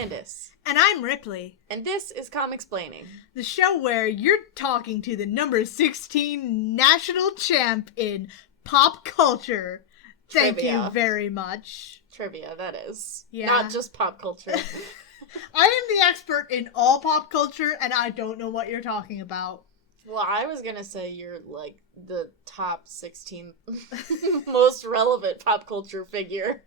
Candace. And I'm Ripley. And this is Comicsplaining, the show where you're talking to the number 16 national champ in pop culture. Thank Trivia. you very much. Trivia, that is. Yeah. Not just pop culture. I am the expert in all pop culture, and I don't know what you're talking about. Well, I was gonna say you're, like, the top 16 most relevant pop culture figure.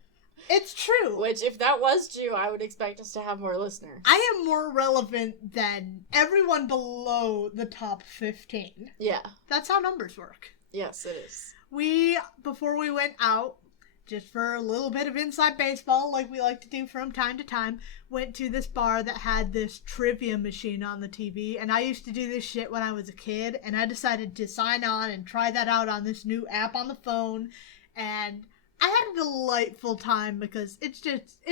It's true. Which, if that was true, I would expect us to have more listeners. I am more relevant than everyone below the top 15. Yeah. That's how numbers work. Yes, it is. Before we went out, just for a little bit of inside baseball, like we like to do from time to time, went to this bar that had this trivia machine on the TV, and I used to do this shit when I was a kid, and I decided to sign on and try that out on this new app on the phone, and I had a delightful time because it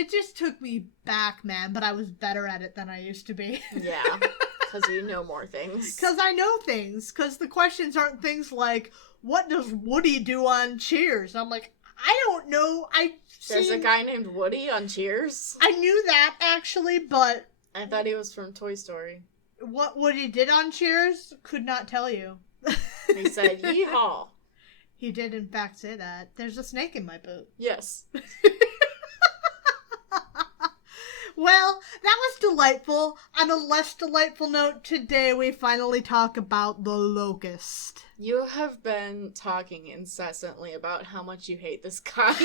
just took me back, man, but I was better at it than I used to be. Yeah, because you know more things. Because I know things, because the questions aren't things like, what does Woody do on Cheers? I'm like, I don't know. There's a guy named Woody on Cheers? I knew that, actually, but I thought he was from Toy Story. What Woody did on Cheers? Could not tell you. He said, yeehaw. He did, in fact, say that. There's a snake in my boot. Yes. Well, that was delightful. On a less delightful note, today we finally talk about the Locust. You have been talking incessantly about how much you hate this guy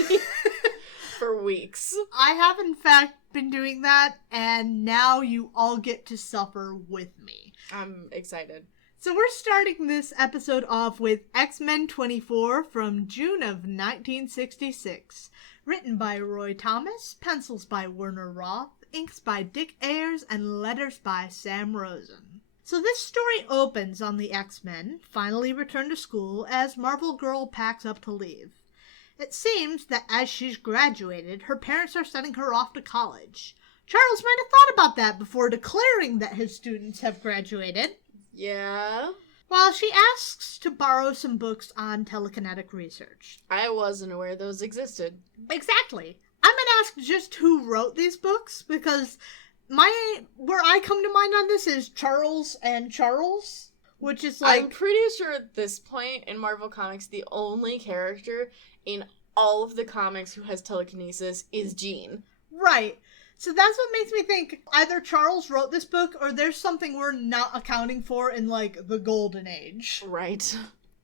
for weeks. I have, in fact, been doing that, and now you all get to suffer with me. I'm excited. So we're starting this episode off with X-Men 24 from June of 1966. Written by Roy Thomas, pencils by Werner Roth, inks by Dick Ayers, and letters by Sam Rosen. So this story opens on the X-Men finally return to school as Marvel Girl packs up to leave. It seems that as she's graduated, her parents are sending her off to college. Charles might have thought about that before declaring that his students have graduated. Yeah? While she asks to borrow some books on telekinetic research. I wasn't aware those existed. Exactly. I'm gonna ask just who wrote these books, because where I come to mind on this is Charles and Charles, which is like... I'm pretty sure at this point in Marvel Comics, the only character in all of the comics who has telekinesis is Jean. Right. So that's what makes me think either Charles wrote this book or there's something we're not accounting for in, like, the Golden Age. Right.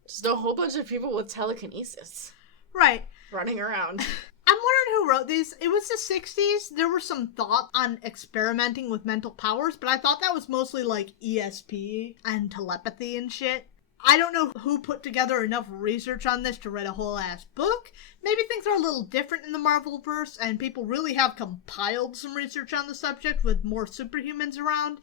Just a whole bunch of people with telekinesis. Right. Running around. I'm wondering who wrote these. It was the 60s. There were some thought on experimenting with mental powers, but I thought that was mostly, like, ESP and telepathy and shit. I don't know who put together enough research on this to write a whole-ass book. Maybe things are a little different in the Marvelverse, and people really have compiled some research on the subject with more superhumans around.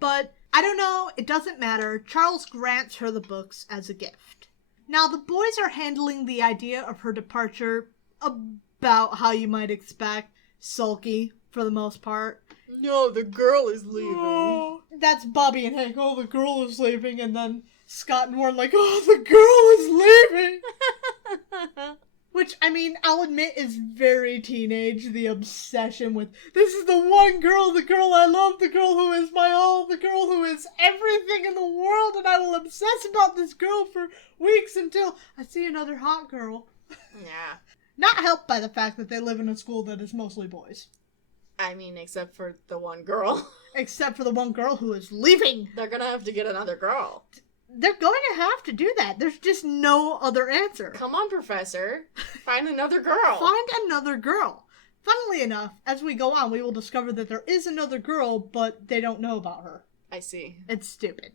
But I don't know. It doesn't matter. Charles grants her the books as a gift. Now, the boys are handling the idea of her departure about how you might expect. Sulky, for the most part. No, the girl is leaving. Oh, that's Bobby and Hank. Oh, the girl is leaving, and then Scott and Warren like, oh, the girl is leaving! Which, I mean, I'll admit is very teenage, the obsession with, this is the one girl, the girl I love, the girl who is my all, the girl who is everything in the world, and I will obsess about this girl for weeks until I see another hot girl. Yeah. Not helped by the fact that they live in a school that is mostly boys. I mean, except for the one girl. Except for the one girl who is leaving. They're gonna have to get another girl. They're going to have to do that. There's just no other answer. Come on, Professor. Find another girl. Find another girl. Funnily enough, as we go on, we will discover that there is another girl, but they don't know about her. I see. It's stupid.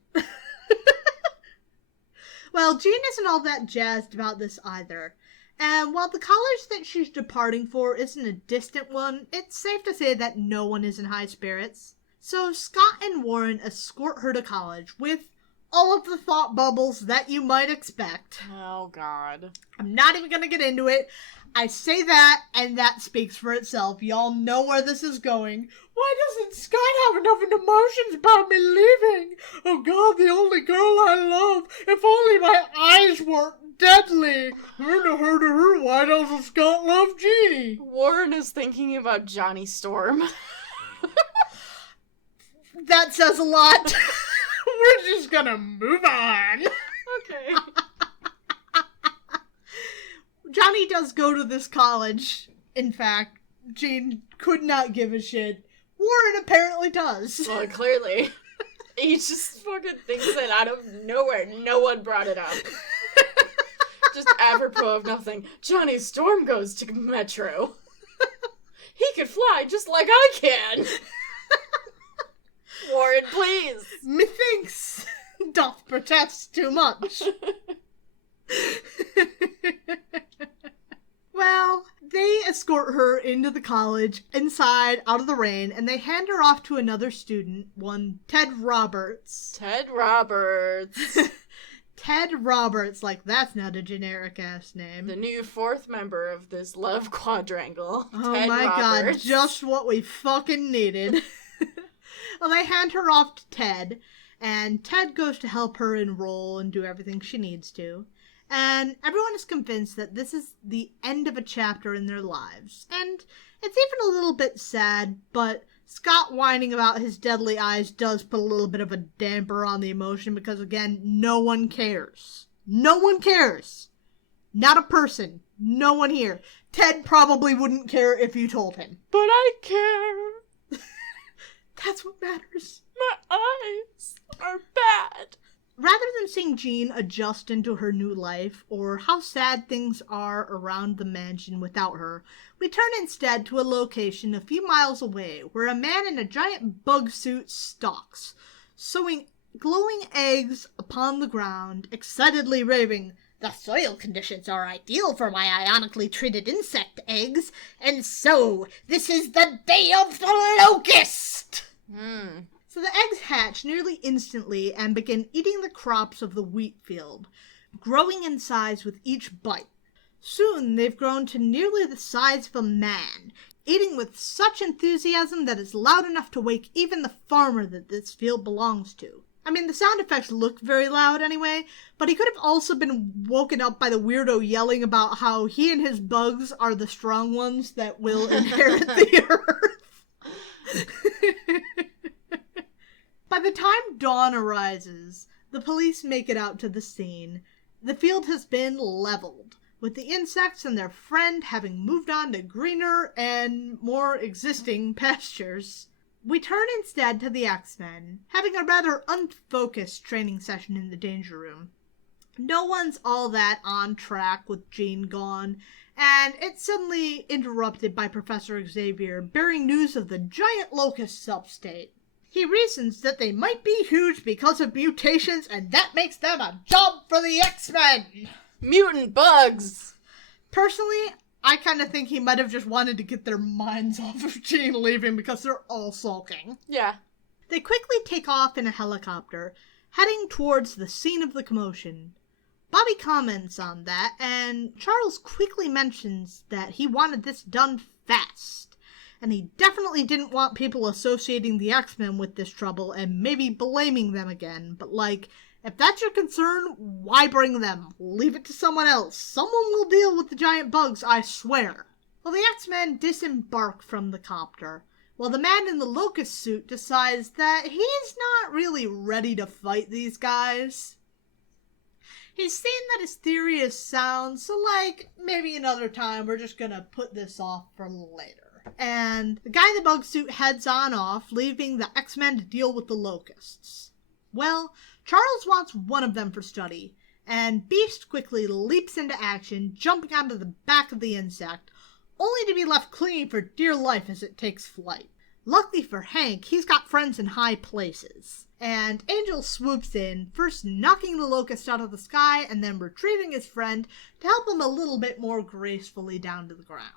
Well, Jean isn't all that jazzed about this either. And while the college that she's departing for isn't a distant one, it's safe to say that no one is in high spirits. So Scott and Warren escort her to college with all of the thought bubbles that you might expect. Oh, God. I'm not even gonna get into it. I say that, and that speaks for itself. Y'all know where this is going. Why doesn't Scott have enough emotions about me leaving? Oh God, the only girl I love. If only my eyes weren't deadly. Her, why doesn't Scott love Jeannie? Warren is thinking about Johnny Storm. That says a lot. We're just gonna move on. Okay. Johnny does go to this college. In fact, Jane could not give a shit. Warren apparently does. Well, clearly. He just fucking thinks it out of nowhere. No one brought it up. Just apropos of nothing. Johnny Storm goes to Metro. He could fly just like I can. Warren, please. Methinks doth protest too much. Well, they escort her into the college, inside, out of the rain, and they hand her off to another student, one Ted Roberts. Ted Roberts. Ted Roberts, like that's not a generic-ass name. The new fourth member of this love quadrangle. Oh Ted my Roberts. god, just what we fucking needed. Well, they hand her off to Ted, and Ted goes to help her enroll and do everything she needs to. And everyone is convinced that this is the end of a chapter in their lives. And it's even a little bit sad, but Scott whining about his deadly eyes does put a little bit of a damper on the emotion because, again, no one cares. No one cares. Not a person. No one here. Ted probably wouldn't care if you told him. But I care. That's what matters. My eyes are bad. Rather than seeing Jean adjust into her new life, or how sad things are around the mansion without her, we turn instead to a location a few miles away, where a man in a giant bug suit stalks, sowing glowing eggs upon the ground, excitedly raving, "The soil conditions are ideal for my ionically treated insect eggs, and so this is the day of the Locust!" So the eggs hatch nearly instantly and begin eating the crops of the wheat field, growing in size with each bite. Soon they've grown to nearly the size of a man, eating with such enthusiasm that it's loud enough to wake even the farmer that this field belongs to. I mean, the sound effects look very loud anyway, but he could have also been woken up by the weirdo yelling about how he and his bugs are the strong ones that will inherit the earth. By the time dawn arises, the police make it out to the scene. The field has been leveled, with the insects and their friend having moved on to greener and more existing pastures. We turn instead to the X-Men, having a rather unfocused training session in the Danger Room. No one's all that on track with Jean gone, and it's suddenly interrupted by Professor Xavier bearing news of the giant Locust substate. He reasons that they might be huge because of mutations, and that makes them a job for the X-Men! Mutant bugs! Personally, I kind of think he might have just wanted to get their minds off of Jean leaving because they're all sulking. Yeah. They quickly take off in a helicopter, heading towards the scene of the commotion. Bobby comments on that, and Charles quickly mentions that he wanted this done fast. And he definitely didn't want people associating the X-Men with this trouble and maybe blaming them again. But like, if that's your concern, why bring them? Leave it to someone else. Someone will deal with the giant bugs, I swear. Well, the X-Men disembark from the copter, while the man in the Locust suit decides that he's not really ready to fight these guys. He's seen that his theory is sound, so like, maybe another time we're just gonna put this off for later. And the guy in the bug suit heads on off, leaving the X-Men to deal with the Locusts. Well, Charles wants one of them for study, and Beast quickly leaps into action, jumping onto the back of the insect, only to be left clinging for dear life as it takes flight. Luckily for Hank, he's got friends in high places, and Angel swoops in, first knocking the Locust out of the sky, and then retrieving his friend to help him a little bit more gracefully down to the ground.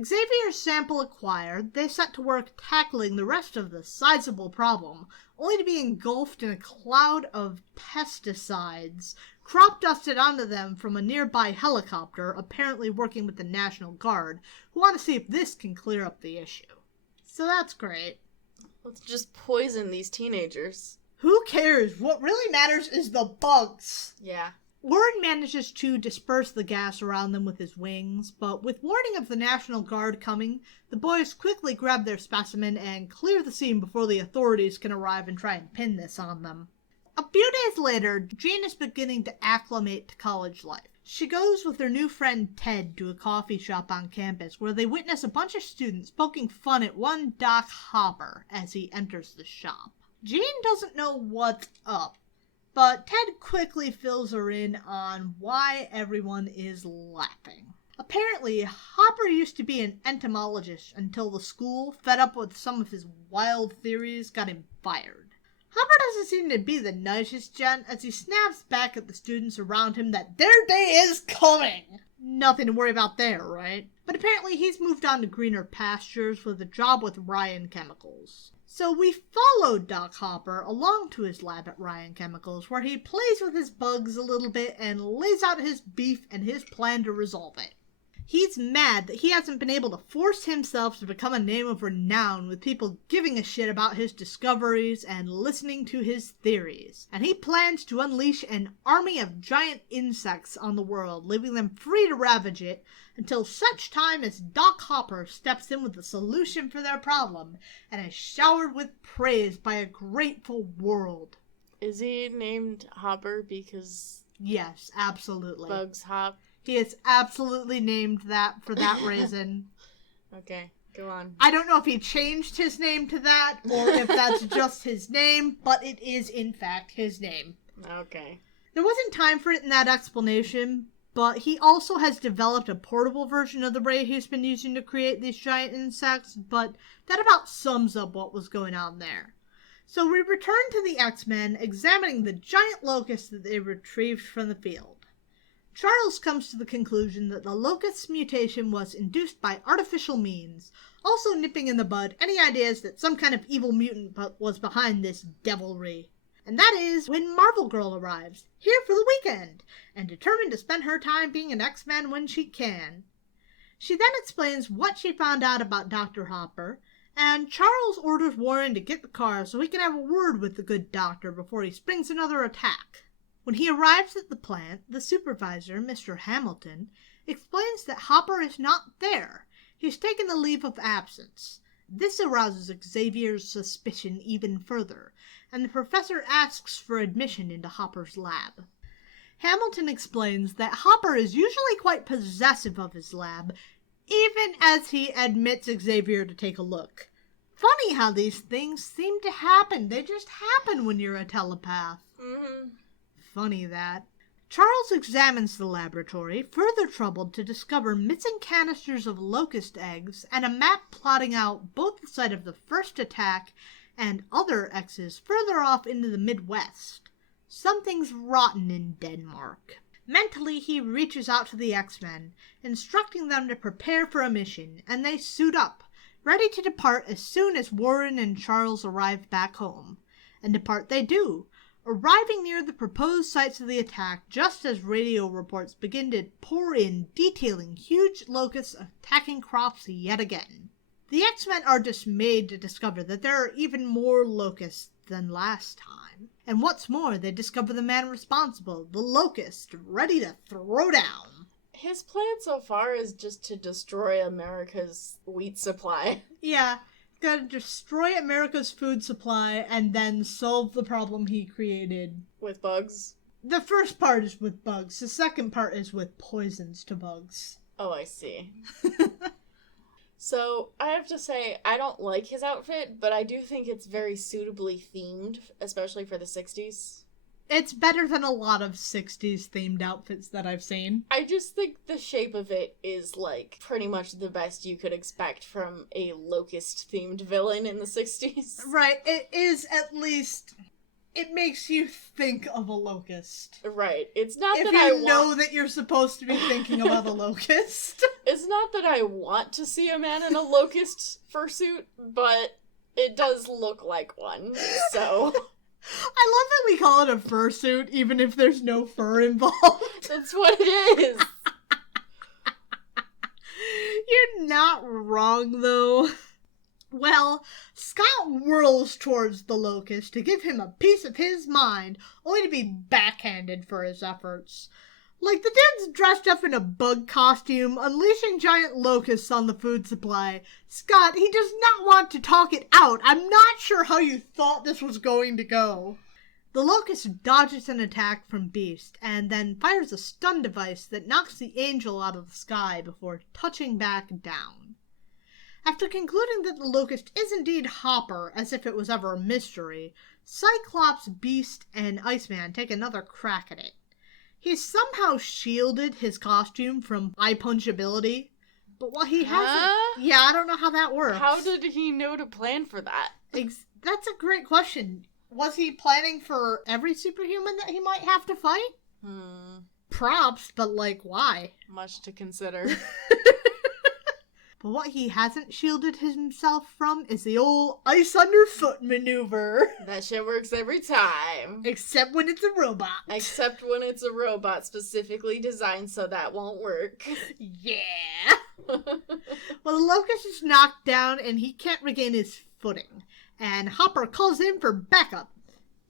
Xavier's sample acquired, they set to work tackling the rest of the sizable problem, only to be engulfed in a cloud of pesticides, crop dusted onto them from a nearby helicopter, apparently working with the National Guard, who want to see if this can clear up the issue. So that's great. Let's just poison these teenagers. Who cares? What really matters is the bugs. Yeah. Warren manages to disperse the gas around them with his wings, but with warning of the National Guard coming, the boys quickly grab their specimen and clear the scene before the authorities can arrive and try and pin this on them. A few days later, Jean is beginning to acclimate to college life. She goes with her new friend Ted to a coffee shop on campus where they witness a bunch of students poking fun at one Doc Hopper as he enters the shop. Jean doesn't know what's up, but Ted quickly fills her in on why everyone is laughing. Apparently, Hopper used to be an entomologist until the school, fed up with some of his wild theories, got him fired. Hopper doesn't seem to be the nicest gent as he snaps back at the students around him that their day is coming. Nothing to worry about there, right? But apparently he's moved on to greener pastures with a job with Ryan Chemicals. So we followed Doc Hopper along to his lab at Ryan Chemicals where he plays with his bugs a little bit and lays out his beef and his plan to resolve it. He's mad that he hasn't been able to force himself to become a name of renown with people giving a shit about his discoveries and listening to his theories. And he plans to unleash an army of giant insects on the world, leaving them free to ravage it until such time as Doc Hopper steps in with the solution for their problem and is showered with praise by a grateful world. Is he named Hopper because... Yes, absolutely. Bugs hop? He is absolutely named that for that reason. Okay, go on. I don't know if he changed his name to that or if that's just his name, but it is in fact his name. Okay. There wasn't time for it in that explanation, but he also has developed a portable version of the ray he's been using to create these giant insects, but that about sums up what was going on there. So we return to the X-Men examining the giant locust that they retrieved from the field. Charles comes to the conclusion that the Locust's mutation was induced by artificial means, also nipping in the bud any ideas that some kind of evil mutant was behind this devilry. And that is when Marvel Girl arrives, here for the weekend, and determined to spend her time being an X-Man when she can. She then explains what she found out about Dr. Hopper, and Charles orders Warren to get the car so he can have a word with the good doctor before he springs another attack. When he arrives at the plant, the supervisor, Mr. Hamilton, explains that Hopper is not there. He's taken a leave of absence. This arouses Xavier's suspicion even further, and the professor asks for admission into Hopper's lab. Hamilton explains that Hopper is usually quite possessive of his lab, even as he admits Xavier to take a look. Funny how these things seem to happen. They just happen when you're a telepath. Mm-hmm. Funny that. Charles examines the laboratory, further troubled to discover missing canisters of locust eggs and a map plotting out both the site of the first attack and other X's further off into the Midwest. Something's rotten in Denmark. Mentally, he reaches out to the X-Men, instructing them to prepare for a mission, and they suit up, ready to depart as soon as Warren and Charles arrive back home. And depart they do, arriving near the proposed sites of the attack just as radio reports begin to pour in detailing huge locusts attacking crops yet again. The X-Men are dismayed to discover that there are even more locusts than last time. And what's more, they discover the man responsible, the Locust, ready to throw down. His plan so far is just to destroy America's wheat supply. Yeah. Gotta destroy America's food supply and then solve the problem he created. With bugs? The first part is with bugs. The second part is with poisons to bugs. Oh, I see. So, I have to say, I don't like his outfit, but I do think it's very suitably themed, especially for the 60s. It's better than a lot of 60s themed outfits that I've seen. I just think the shape of it is, like, pretty much the best you could expect from a locust-themed villain in the 60s. Right, it is at least... It makes you think of a locust. Right. It's not if that you know that you're supposed to be thinking about a locust. It's not that I want to see a man in a locust fursuit, but it does look like one, so... I love that we call it a fursuit, even if there's no fur involved. That's what it is. You're not wrong, though. Well, Scott whirls towards the Locust to give him a piece of his mind, only to be backhanded for his efforts. Like, the dude's dressed up in a bug costume, unleashing giant locusts on the food supply. Scott, he does not want to talk it out. I'm not sure how you thought this was going to go. The Locust dodges an attack from Beast, and then fires a stun device that knocks the Angel out of the sky before touching back down. After concluding that the Locust is indeed Hopper, as if it was ever a mystery, Cyclops, Beast, and Iceman take another crack at it. He's somehow shielded his costume from eye punchability, but what he hasn't... Yeah, I don't know how that works. How did he know to plan for that? That's a great question. Was he planning for every superhuman that he might have to fight? Props, but like, why? Much to consider. But what he hasn't shielded himself from is the old ice underfoot maneuver. That shit works every time. Except when it's a robot. Except when it's a robot specifically designed so that won't work. Yeah. Well, the Locust is knocked down and he can't regain his footing. And Hopper calls in for backup.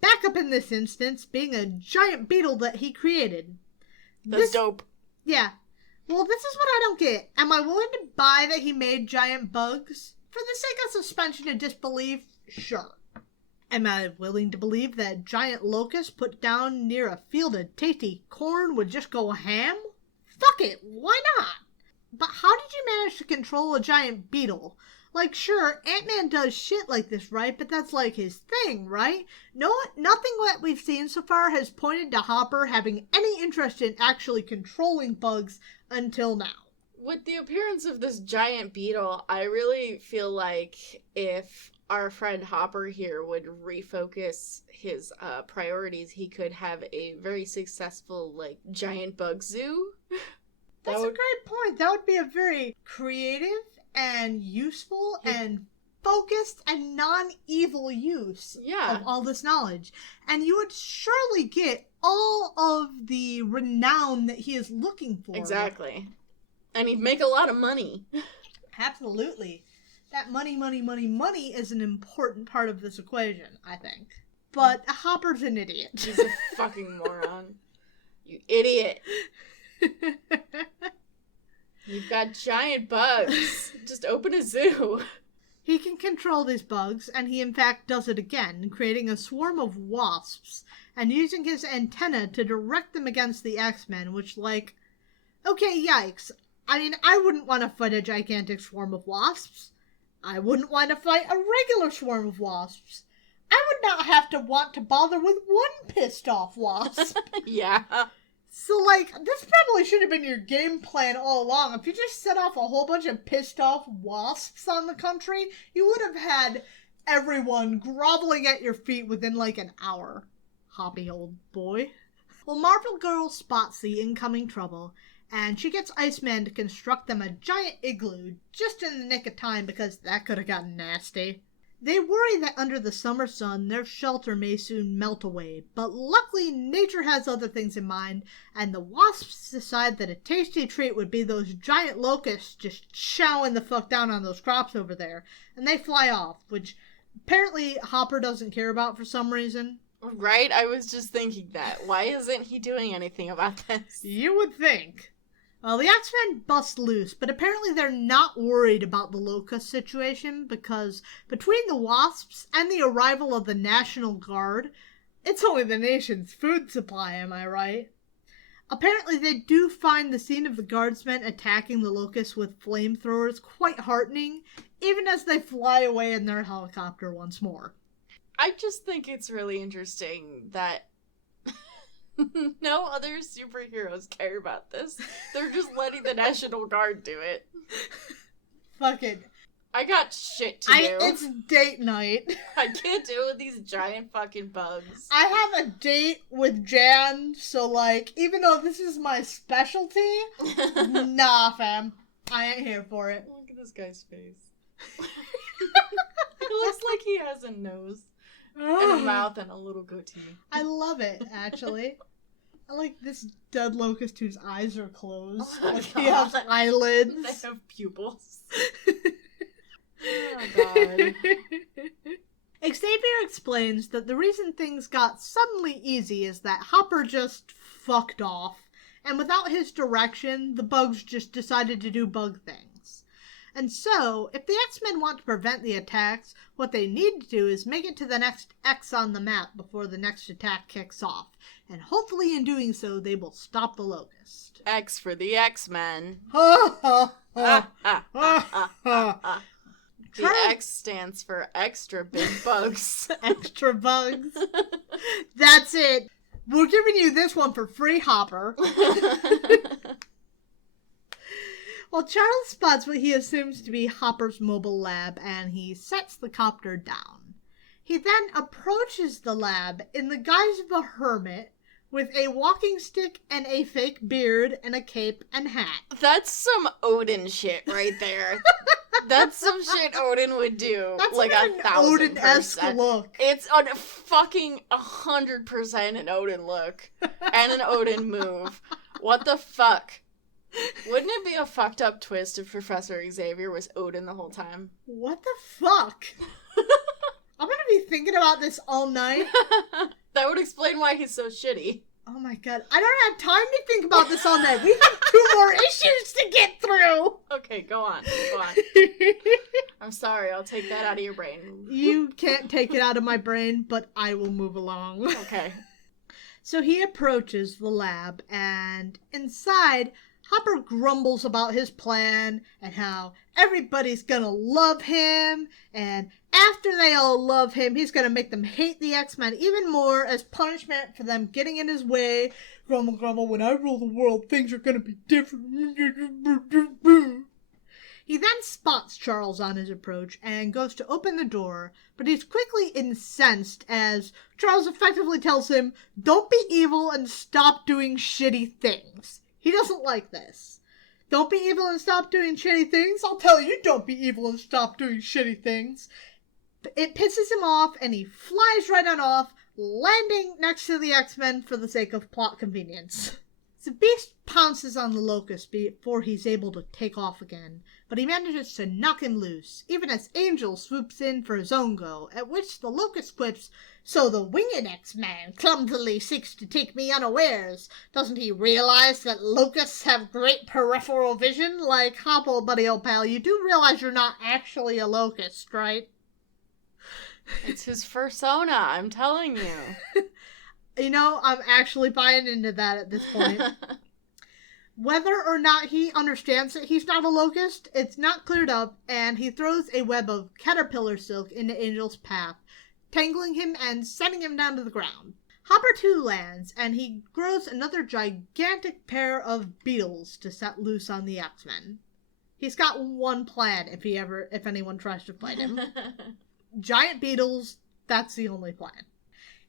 Backup in this instance being a giant beetle that he created. That's dope. Yeah. Well, this is what I don't get. Am I willing to buy that he made giant bugs? For the sake of suspension of disbelief, sure. Am I willing to believe that giant locust put down near a field of tasty corn would just go ham? Fuck it, why not? But how did you manage to control a giant beetle? Like, sure, Ant-Man does shit like this, right? But that's like his thing, right? No, nothing that we've seen so far has pointed to Hopper having any interest in actually controlling bugs until now. With the appearance of this giant beetle, I really feel like if our friend Hopper here would refocus his priorities, he could have a very successful, like, giant bug zoo. That's a great point. That would be a very creative and useful and focused and non-evil use of all this knowledge. And you would surely get all of the renown that he is looking for. Exactly. And he'd make a lot of money. Absolutely. That money is an important part of this equation, I think. But Hopper's an idiot. He's a fucking moron. You idiot. You've got giant bugs. Just open a zoo. He can control these bugs, and he in fact does it again, creating a swarm of wasps, and using his antenna to direct them against the X-Men, which, like, okay, yikes. I mean, I wouldn't want to fight a gigantic swarm of wasps. I wouldn't want to fight a regular swarm of wasps. I would not have to want to bother with one pissed off wasp. Yeah. So, like, this probably should have been your game plan all along. If you just set off a whole bunch of pissed off wasps on the country, you would have had everyone groveling at your feet within, like, an hour. Hoppy old boy. Well, Marvel Girl spots the incoming trouble, and she gets Iceman to construct them a giant igloo just in the nick of time because that could have gotten nasty. They worry that under the summer sun, their shelter may soon melt away, but luckily nature has other things in mind, and the wasps decide that a tasty treat would be those giant locusts just chowing the fuck down on those crops over there, and they fly off, which apparently Hopper doesn't care about for some reason. Right? I was just thinking that. Why isn't he doing anything about this? You would think. Well, the X-Men bust loose, but apparently they're not worried about the Locust situation because between the Wasps and the arrival of the National Guard, it's only the nation's food supply, am I right? Apparently they do find the scene of the Guardsmen attacking the Locust with flamethrowers quite heartening, even as they fly away in their helicopter once more. I just think it's really interesting that no other superheroes care about this. They're just letting the National Guard do it. Fuck it. I got shit to do. It's date night. I can't deal with these giant fucking bugs. I have a date with Jan, so, like, even though this is my specialty, nah, fam. I ain't here for it. Look at this guy's face. It looks like he has a nose. And a mouth and a little goatee. I love it, actually. I like this dead locust whose eyes are closed. Oh like he has eyelids. They have pupils. Oh, God. Xavier explains that the reason things got suddenly easy is that Hopper just fucked off, and without his direction, the bugs just decided to do bug things. And so, if the X-Men want to prevent the attacks, what they need to do is make it to the next X on the map before the next attack kicks off, and hopefully in doing so, they will stop the Locust. X for the X-Men. Ha ha Ah, ha. ah, ah, ah, ah, ah. The Charles- X stands for extra big bugs. Extra bugs. That's it. We're giving you this one for free, Hopper. Well, Charles spots what he assumes to be Hopper's mobile lab, and he sets the copter down. He then approaches the lab in the guise of a hermit with a walking stick and a fake beard and a cape and hat. That's some Odin shit right there. That's some shit Odin would do. That's like an 1,000%. Odin-esque look. It's a fucking 100% an Odin look. And an Odin move. What the fuck? Wouldn't it be a fucked up twist if Professor Xavier was Odin the whole time? What the fuck? I'm gonna be thinking about this all night. That would explain why he's so shitty. Oh my god, I don't have time to think about this all night. We have 2 more issues to get through. Okay, go on. Go on. I'm sorry, I'll take that out of your brain. You can't take it out of my brain, but I will move along. Okay. So he approaches the lab, and inside, Hopper grumbles about his plan and how everybody's gonna love him, and after they all love him, he's gonna make them hate the X-Men even more as punishment for them getting in his way. Grumble, grumble, when I rule the world, things are gonna be different. He then spots Charles on his approach and goes to open the door, but he's quickly incensed as Charles effectively tells him, "Don't be evil and stop doing shitty things." He doesn't like this. Don't be evil and stop doing shitty things? I'll tell you, don't be evil and stop doing shitty things. It pisses him off, and he flies right on off, landing next to the X-Men for the sake of plot convenience. The Beast pounces on the Locust before he's able to take off again, but he manages to knock him loose, even as Angel swoops in for his own go, at which the Locust quips, "So the winged X-Man clumsily seeks to take me unawares. Doesn't he realize that locusts have great peripheral vision? Like, Hopple, buddy old pal, you do realize you're not actually a locust, right?" It's his persona, I'm telling you. You know, I'm actually buying into that at this point. Whether or not he understands that he's not a locust, it's not cleared up, and he throws a web of caterpillar silk into Angel's path, tangling him and sending him down to the ground. Hopper too lands, and he grows another gigantic pair of beetles to set loose on the X-Men. He's got one plan if anyone tries to fight him. Giant beetles, that's the only plan.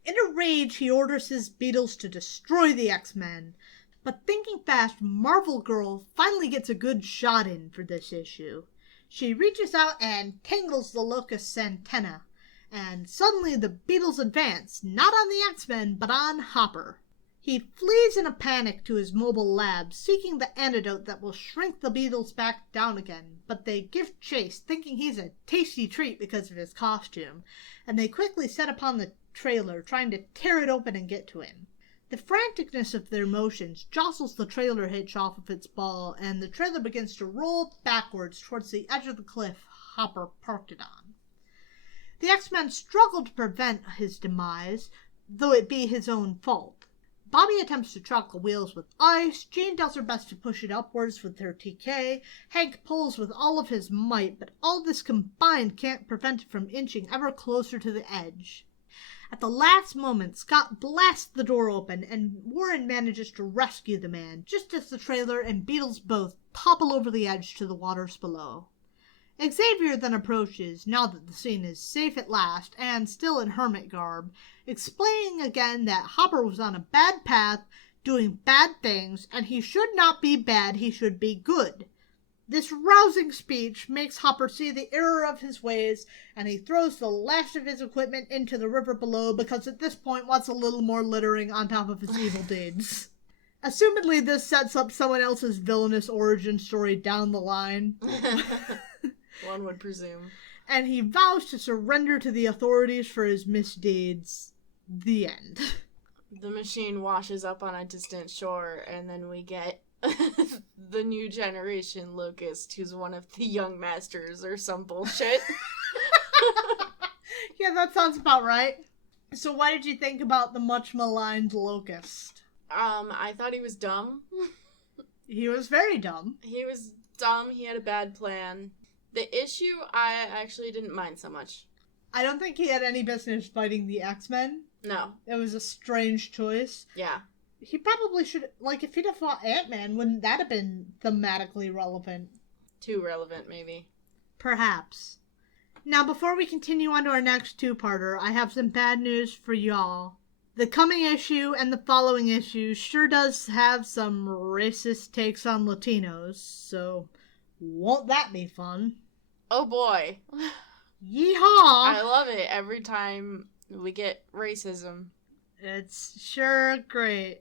In a rage, he orders his beetles to destroy the X-Men, but thinking fast, Marvel Girl finally gets a good shot in for this issue. She reaches out and tangles the Locust's antenna, and suddenly the beetles advance, not on the X-Men, but on Hopper. He flees in a panic to his mobile lab, seeking the antidote that will shrink the beetles back down again, but they give chase, thinking he's a tasty treat because of his costume, and they quickly set upon the trailer, trying to tear it open and get to him. The franticness of their motions jostles the trailer hitch off of its ball, and the trailer begins to roll backwards towards the edge of the cliff Hopper parked it on. The X-Men struggle to prevent his demise, though it be his own fault. Bobby attempts to chock the wheels with ice, Jean does her best to push it upwards with her TK, Hank pulls with all of his might, but all this combined can't prevent it from inching ever closer to the edge. At the last moment, Scott blasts the door open, and Warren manages to rescue the man, just as the trailer and Beetles both topple over the edge to the waters below. Xavier then approaches, now that the scene is safe at last, and still in hermit garb, explaining again that Hopper was on a bad path, doing bad things, and he should not be bad, he should be good. This rousing speech makes Hopper see the error of his ways, and he throws the last of his equipment into the river below because at this point wants a little more littering on top of his evil deeds. Assumedly, this sets up someone else's villainous origin story down the line. One would presume. And he vows to surrender to the authorities for his misdeeds. The end. The machine washes up on a distant shore, and then we get the new generation Locust, who's one of the young masters or some bullshit. Yeah, that sounds about right. So what did you think about the much maligned Locust? I thought he was dumb. He was very dumb. He was dumb, he had a bad plan. The issue, I actually didn't mind so much. I don't think he had any business fighting the X-Men. No. It was a strange choice. Yeah. He probably should, like, if he'd have fought Ant-Man, wouldn't that have been thematically relevant? Too relevant, maybe. Perhaps. Now, before we continue on to our next two-parter, I have some bad news for y'all. The coming issue and the following issue sure does have some racist takes on Latinos, so won't that be fun? Oh boy. Yeehaw! I love it every time we get racism. It's sure great.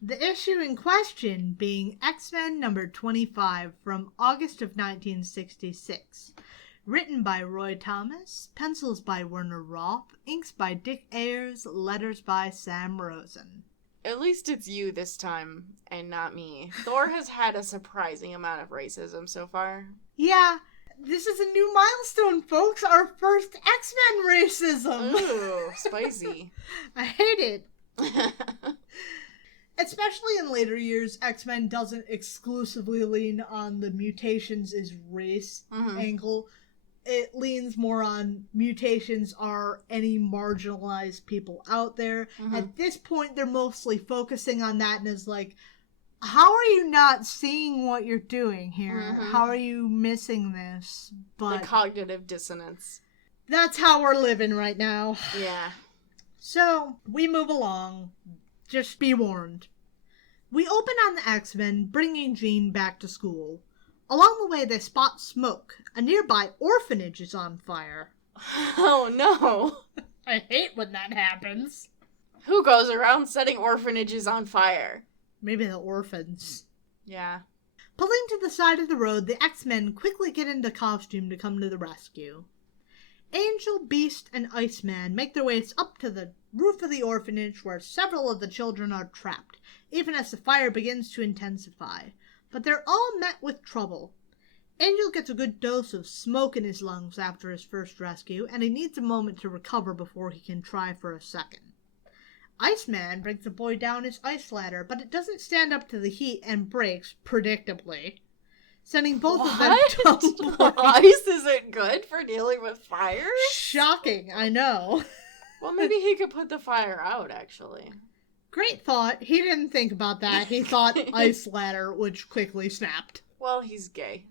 The issue in question being X-Men number 25 from August of 1966. Written by Roy Thomas, pencils by Werner Roth, inks by Dick Ayers, letters by Sam Rosen. At least it's you this time, and not me. Thor has had a surprising amount of racism so far. Yeah, this is a new milestone, folks. Our first X-Men racism. Ooh, spicy. I hate it. Especially in later years, X-Men doesn't exclusively lean on the mutations is race angle. It leans more on mutations are any marginalized people out there. At this point, they're mostly focusing on that and is like, how are you not seeing what you're doing here? How are you missing this? But the cognitive dissonance. That's how we're living right now. Yeah. So, we move along. Just be warned. We open on the X-Men bringing Jean back to school. Along the way, they spot smoke. A nearby orphanage is on fire. Oh, no. I hate when that happens. Who goes around setting orphanages on fire? Maybe the orphans. Yeah. Pulling to the side of the road, the X-Men quickly get into costume to come to the rescue. Angel, Beast, and Iceman make their ways up to the roof of the orphanage where several of the children are trapped, even as the fire begins to intensify. But they're all met with trouble. Angel gets a good dose of smoke in his lungs after his first rescue, and he needs a moment to recover before he can try for a second. Iceman brings the boy down his ice ladder, but it doesn't stand up to the heat and breaks, predictably, sending both of them tumbling. Ice isn't good for dealing with fires? Shocking, I know. Well, maybe he could put the fire out, actually. Great thought. He didn't think about that. He thought ice ladder, which quickly snapped. Well, he's gay.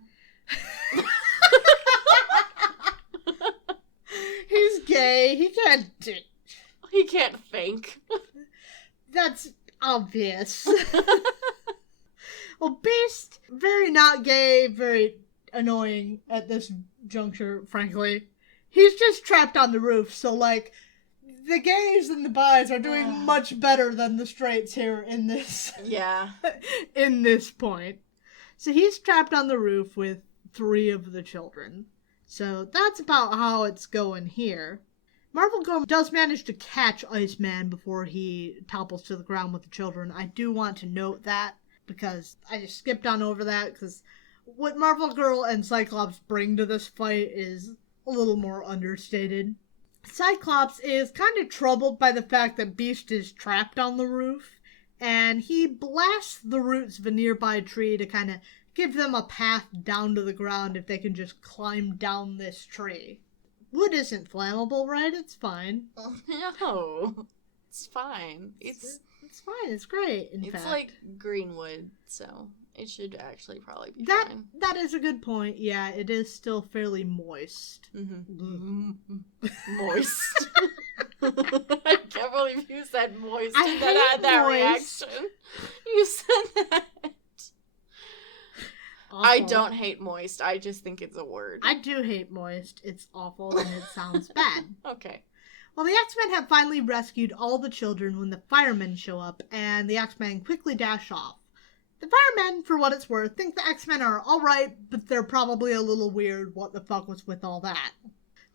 He's gay. He can't do... He can't think. That's obvious. Well, Beast, very not gay, very annoying at this juncture, frankly. He's just trapped on the roof, so, like, the gays and the bis are doing much better than the straights here in this. Yeah. In this point. So he's trapped on the roof with 3 of the children. So that's about how it's going here. Marvel Girl does manage to catch Iceman before he topples to the ground with the children. I do want to note that, because I just skipped on over that, because what Marvel Girl and Cyclops bring to this fight is a little more understated. Cyclops is kind of troubled by the fact that Beast is trapped on the roof, and he blasts the roots of a nearby tree to kind of give them a path down to the ground if they can just climb down this tree. Wood isn't flammable, right? It's fine. No, it's fine. It's fine. It's great, in fact. It's like green wood, so it should actually probably be fine. That is a good point. Yeah, it is still fairly moist. Moist. I can't believe you said moist I and then had that moist. reaction. You said that. Awful. I don't hate moist. I just think it's a word. I do hate moist. It's awful and it sounds bad. Okay. Well, the X-Men have finally rescued all the children when the firemen show up, and the X-Men quickly dash off. The firemen, for what it's worth, think the X-Men are alright, but they're probably a little weird. What the fuck was with all that?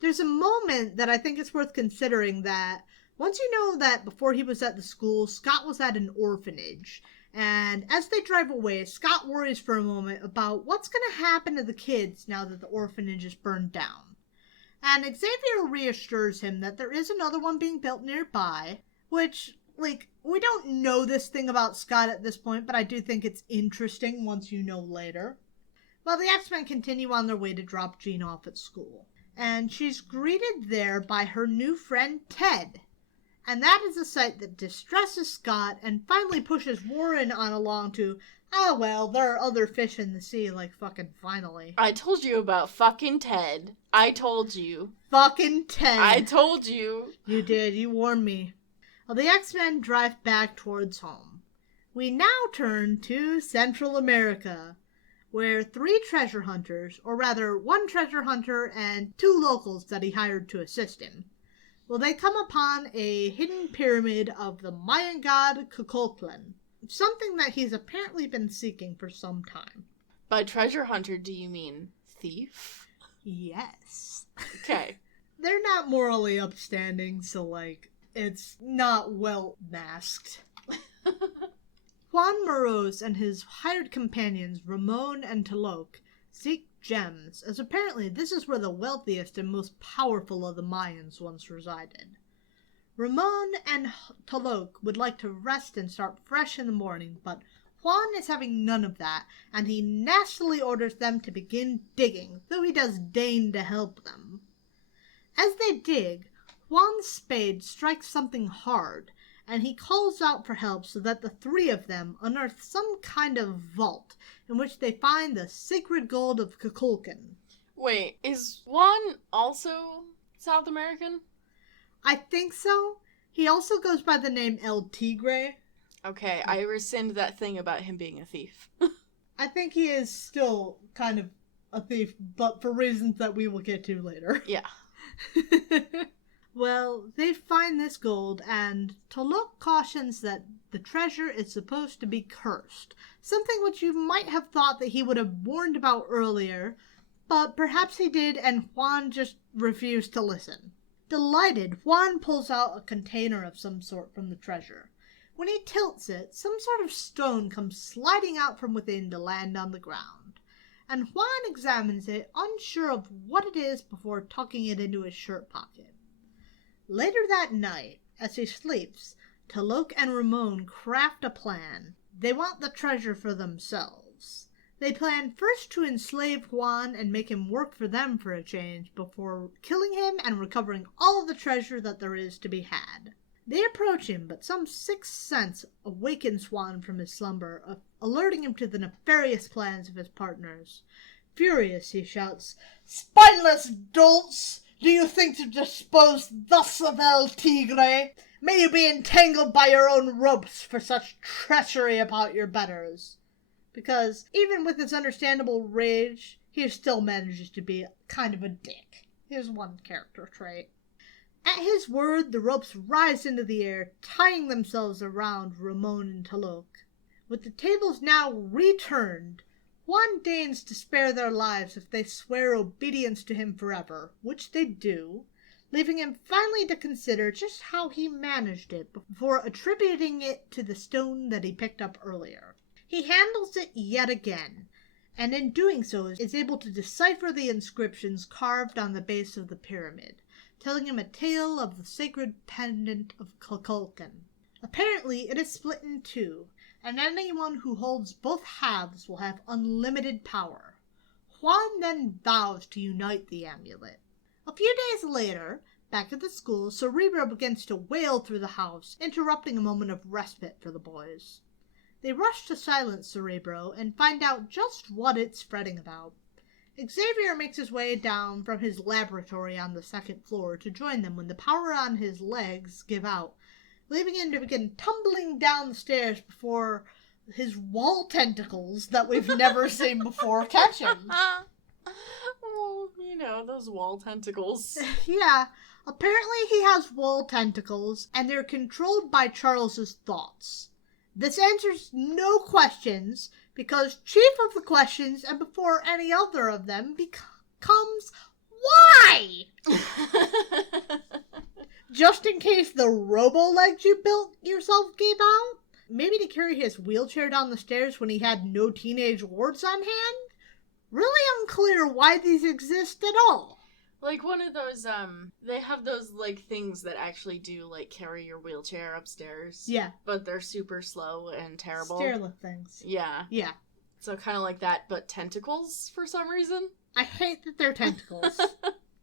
There's a moment that I think it's worth considering that once you know that before he was at the school, Scott was at an orphanage. And as they drive away, Scott worries for a moment about what's going to happen to the kids now that the orphanage is burned down. And Xavier reassures him that there is another one being built nearby, which, we don't know this thing about Scott at this point, but I do think it's interesting once you know later. Well, the X-Men continue on their way to drop Jean off at school. And she's greeted there by her new friend, Ted. And that is a sight that distresses Scott and finally pushes Warren on along to, there are other fish in the sea, fucking finally. I told you about fucking Ted. I told you. Fucking Ted. I told you. You did. You warned me. Well, the X-Men drive back towards home. We now turn to Central America, where 3 treasure hunters, or rather 1 treasure hunter and 2 locals that he hired to assist him, they come upon a hidden pyramid of the Mayan god Kukulkan, something that he's apparently been seeking for some time. By treasure hunter, do you mean thief? Yes. Okay. They're not morally upstanding, so, it's not well masked. Juan Moros and his hired companions, Ramon and Talok, seek gems, as apparently this is where the wealthiest and most powerful of the Mayans once resided. Ramon and Talok would like to rest and start fresh in the morning, but Juan is having none of that, and he nastily orders them to begin digging, though he does deign to help them. As they dig, Juan's spade strikes something hard, and he calls out for help so that the 3 of them unearth some kind of vault in which they find the sacred gold of Kukulkan. Wait, is Juan also South American? I think so. He also goes by the name El Tigre. Okay, I rescind that thing about him being a thief. I think he is still kind of a thief, but for reasons that we will get to later. Yeah. Well, they find this gold, and Talok cautions that the treasure is supposed to be cursed, something which you might have thought that he would have warned about earlier, but perhaps he did and Juan just refused to listen. Delighted, Juan pulls out a container of some sort from the treasure. When he tilts it, some sort of stone comes sliding out from within to land on the ground, and Juan examines it, unsure of what it is before tucking it into his shirt pocket. Later that night, as he sleeps, Talok and Ramon craft a plan. They want the treasure for themselves. They plan first to enslave Juan and make him work for them for a change before killing him and recovering all of the treasure that there is to be had. They approach him, but some sixth sense awakens Juan from his slumber, alerting him to the nefarious plans of his partners. Furious, he shouts, "Spineless dolts! Do you think to dispose thus of El Tigre? May you be entangled by your own ropes for such treachery about your betters." Because, even with his understandable rage, he still manages to be kind of a dick. Here's one character trait. At his word, the ropes rise into the air, tying themselves around Ramon and Talok. With the tables now returned, Juan deigns to spare their lives if they swear obedience to him forever, which they do, leaving him finally to consider just how he managed it before attributing it to the stone that he picked up earlier. He handles it yet again, and in doing so is able to decipher the inscriptions carved on the base of the pyramid, telling him a tale of the sacred pendant of Kukulkan. Apparently, it is split in 2, and anyone who holds both halves will have unlimited power. Juan then vows to unite the amulet. A few days later, back at the school, Cerebro begins to wail through the house, interrupting a moment of respite for the boys. They rush to silence Cerebro and find out just what it's fretting about. Xavier makes his way down from his laboratory on the 2nd floor to join them when the power on his legs give out, leaving him to begin tumbling down the stairs before his wall tentacles that we've never seen before catch him. Well, those wall tentacles. Yeah, apparently he has wall tentacles, and they're controlled by Charles's thoughts. This answers no questions, because chief of the questions, and before any other of them, becomes why? Just in case the robo-legs you built yourself gave out? Maybe to carry his wheelchair down the stairs when he had no teenage wards on hand? Really unclear why these exist at all. Like one of those, they have those, like, things that actually do, like, carry your wheelchair upstairs. Yeah. But they're super slow and terrible. Stairlift things. Yeah. Yeah. So kind of like that, but tentacles for some reason. I hate that they're tentacles.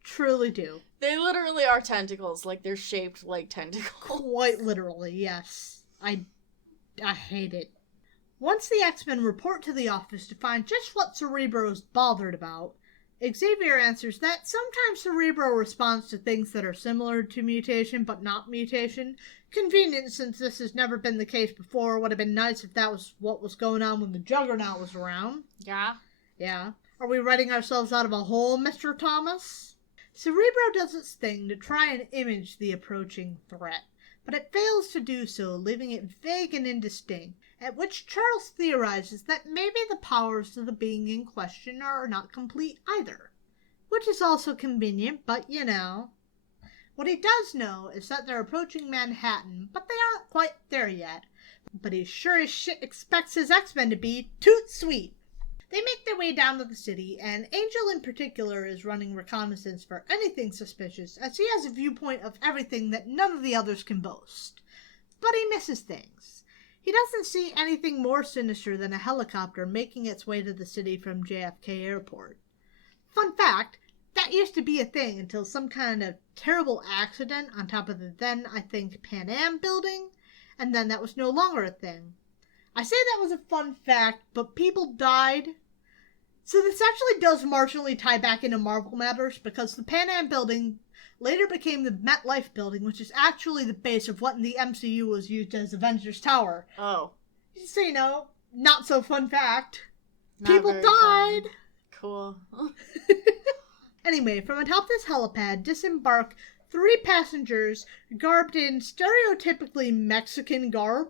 Truly do. They literally are tentacles, like they're shaped like tentacles. Quite literally, yes. I hate it. Once the X-Men report to the office to find just what Cerebro's bothered about, Xavier answers that sometimes Cerebro responds to things that are similar to mutation but not mutation. Convenient, since this has never been the case before. Would have been nice if that was what was going on when the Juggernaut was around. Yeah. Yeah. Are we writing ourselves out of a hole, Mr. Thomas? Cerebro does its thing to try and image the approaching threat, but it fails to do so, leaving it vague and indistinct, at which Charles theorizes that maybe the powers of the being in question are not complete either. Which is also convenient, but you know. What he does know is that they're approaching Manhattan, but they aren't quite there yet. But he sure as shit expects his X-Men to be toot sweet. They make their way down to the city, and Angel in particular is running reconnaissance for anything suspicious, as he has a viewpoint of everything that none of the others can boast. But he misses things. He doesn't see anything more sinister than a helicopter making its way to the city from JFK Airport. Fun fact, that used to be a thing until some kind of terrible accident on top of the then, I think, Pan Am building, and then that was no longer a thing. I say that was a fun fact, but people died. So this actually does marginally tie back into Marvel matters, because the Pan Am building later became the MetLife building, which is actually the base of what in the MCU was used as Avengers Tower. Oh. So, you know, not so fun fact. Not people died. Fun. Cool. Anyway, from atop this helipad disembark 3 passengers garbed in stereotypically Mexican garb.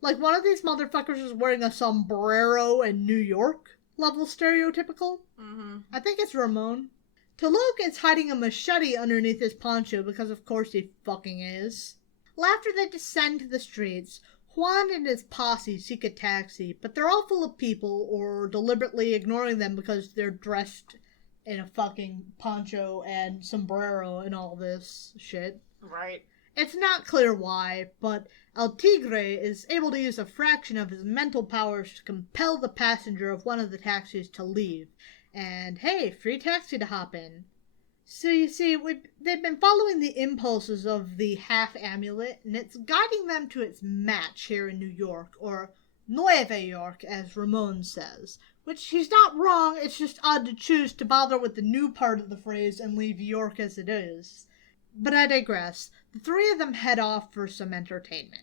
Like one of these motherfuckers is wearing a sombrero in New York level stereotypical. Mm-hmm. I think it's Ramon. Taluk is hiding a machete underneath his poncho because of course he fucking is. After they descend to the streets, Juan and his posse seek a taxi, but they're all full of people or deliberately ignoring them because they're dressed in a fucking poncho and sombrero and all this shit. Right. It's not clear why, but El Tigre is able to use a fraction of his mental powers to compel the passenger of one of the taxis to leave. And hey, free taxi to hop in. So you see, they've been following the impulses of the half-amulet, and it's guiding them to its match here in New York, or Nueva York, as Ramon says. Which he's not wrong, it's just odd to choose to bother with the new part of the phrase and leave York as it is. But I digress. The 3 of them head off for some entertainment.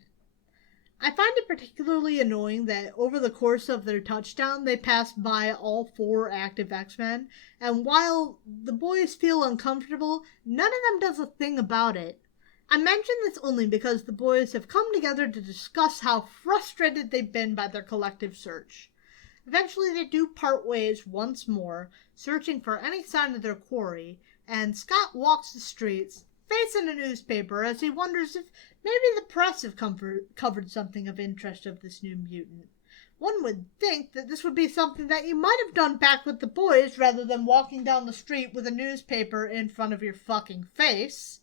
I find it particularly annoying that over the course of their touchdown, they pass by all 4 active X-Men, and while the boys feel uncomfortable, none of them does a thing about it. I mention this only because the boys have come together to discuss how frustrated they've been by their collective search. Eventually they do part ways once more, searching for any sign of their quarry, and Scott walks the streets, facing a newspaper as he wonders if maybe the press have covered something of interest of this new mutant. One would think that this would be something that you might have done back with the boys rather than walking down the street with a newspaper in front of your fucking face.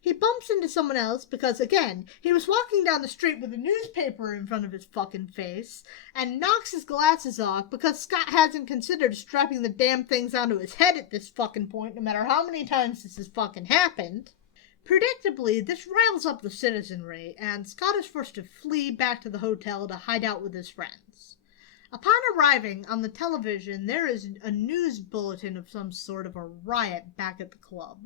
He bumps into someone else because, again, he was walking down the street with a newspaper in front of his fucking face and knocks his glasses off because Scott hasn't considered strapping the damn things onto his head at this fucking point, no matter how many times this has fucking happened. Predictably, this riles up the citizenry, and Scott is forced to flee back to the hotel to hide out with his friends. Upon arriving, on the television, there is a news bulletin of some sort of a riot back at the club.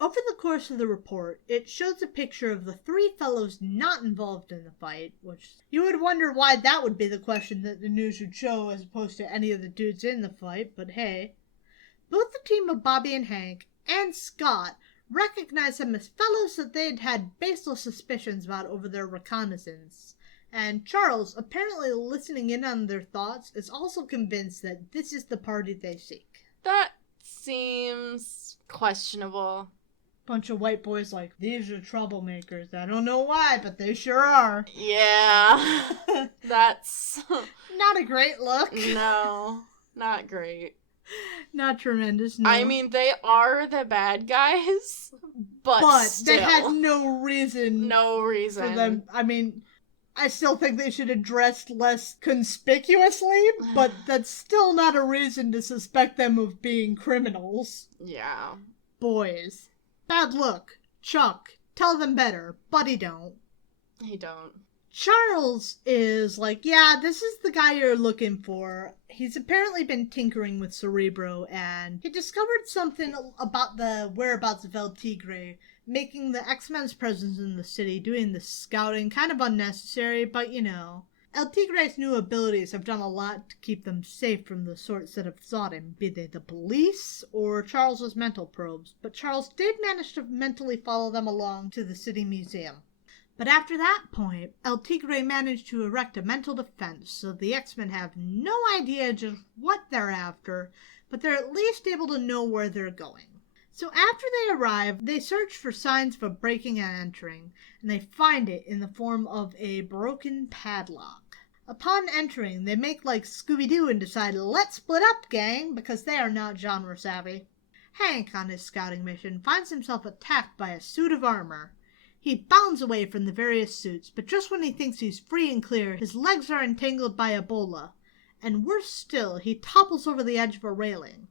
Over the course of the report, it shows a picture of the 3 fellows not involved in the fight, which you would wonder why that would be the question that the news would show as opposed to any of the dudes in the fight, but hey. Both the team of Bobby and Hank, and Scott, recognize them as fellows that they had had baseless suspicions about over their reconnaissance. And Charles, apparently listening in on their thoughts, is also convinced that this is the party they seek. That seems questionable. Bunch of white boys like, these are troublemakers. I don't know why, but they sure are. Yeah. That's... Not a great look. No, not great. Not tremendous, no. I mean, they are the bad guys, but still. They had no reason. No reason. For them. I mean, I still think they should have dressed less conspicuously, but that's still not a reason to suspect them of being criminals. Yeah. Boys. Bad look. Chuck. Tell them better, but he don't. He don't. Charles is like, yeah, this is the guy you're looking for. He's apparently been tinkering with Cerebro, and he discovered something about the whereabouts of El Tigre, making the X-Men's presence in the city, doing the scouting, kind of unnecessary, but you know. El Tigre's new abilities have done a lot to keep them safe from the sorts that have sought him, be they the police or Charles's mental probes, but Charles did manage to mentally follow them along to the city museum. But after that point, El Tigre managed to erect a mental defense, so the X-Men have no idea just what they're after, but they're at least able to know where they're going. So after they arrive, they search for signs of a breaking and entering, and they find it in the form of a broken padlock. Upon entering, they make like Scooby-Doo and decide, let's split up, gang, because they are not genre savvy. Hank, on his scouting mission, finds himself attacked by a suit of armor. He bounds away from the various suits, but just when he thinks he's free and clear, his legs are entangled by Ebola. And worse still, he topples over the edge of a railing.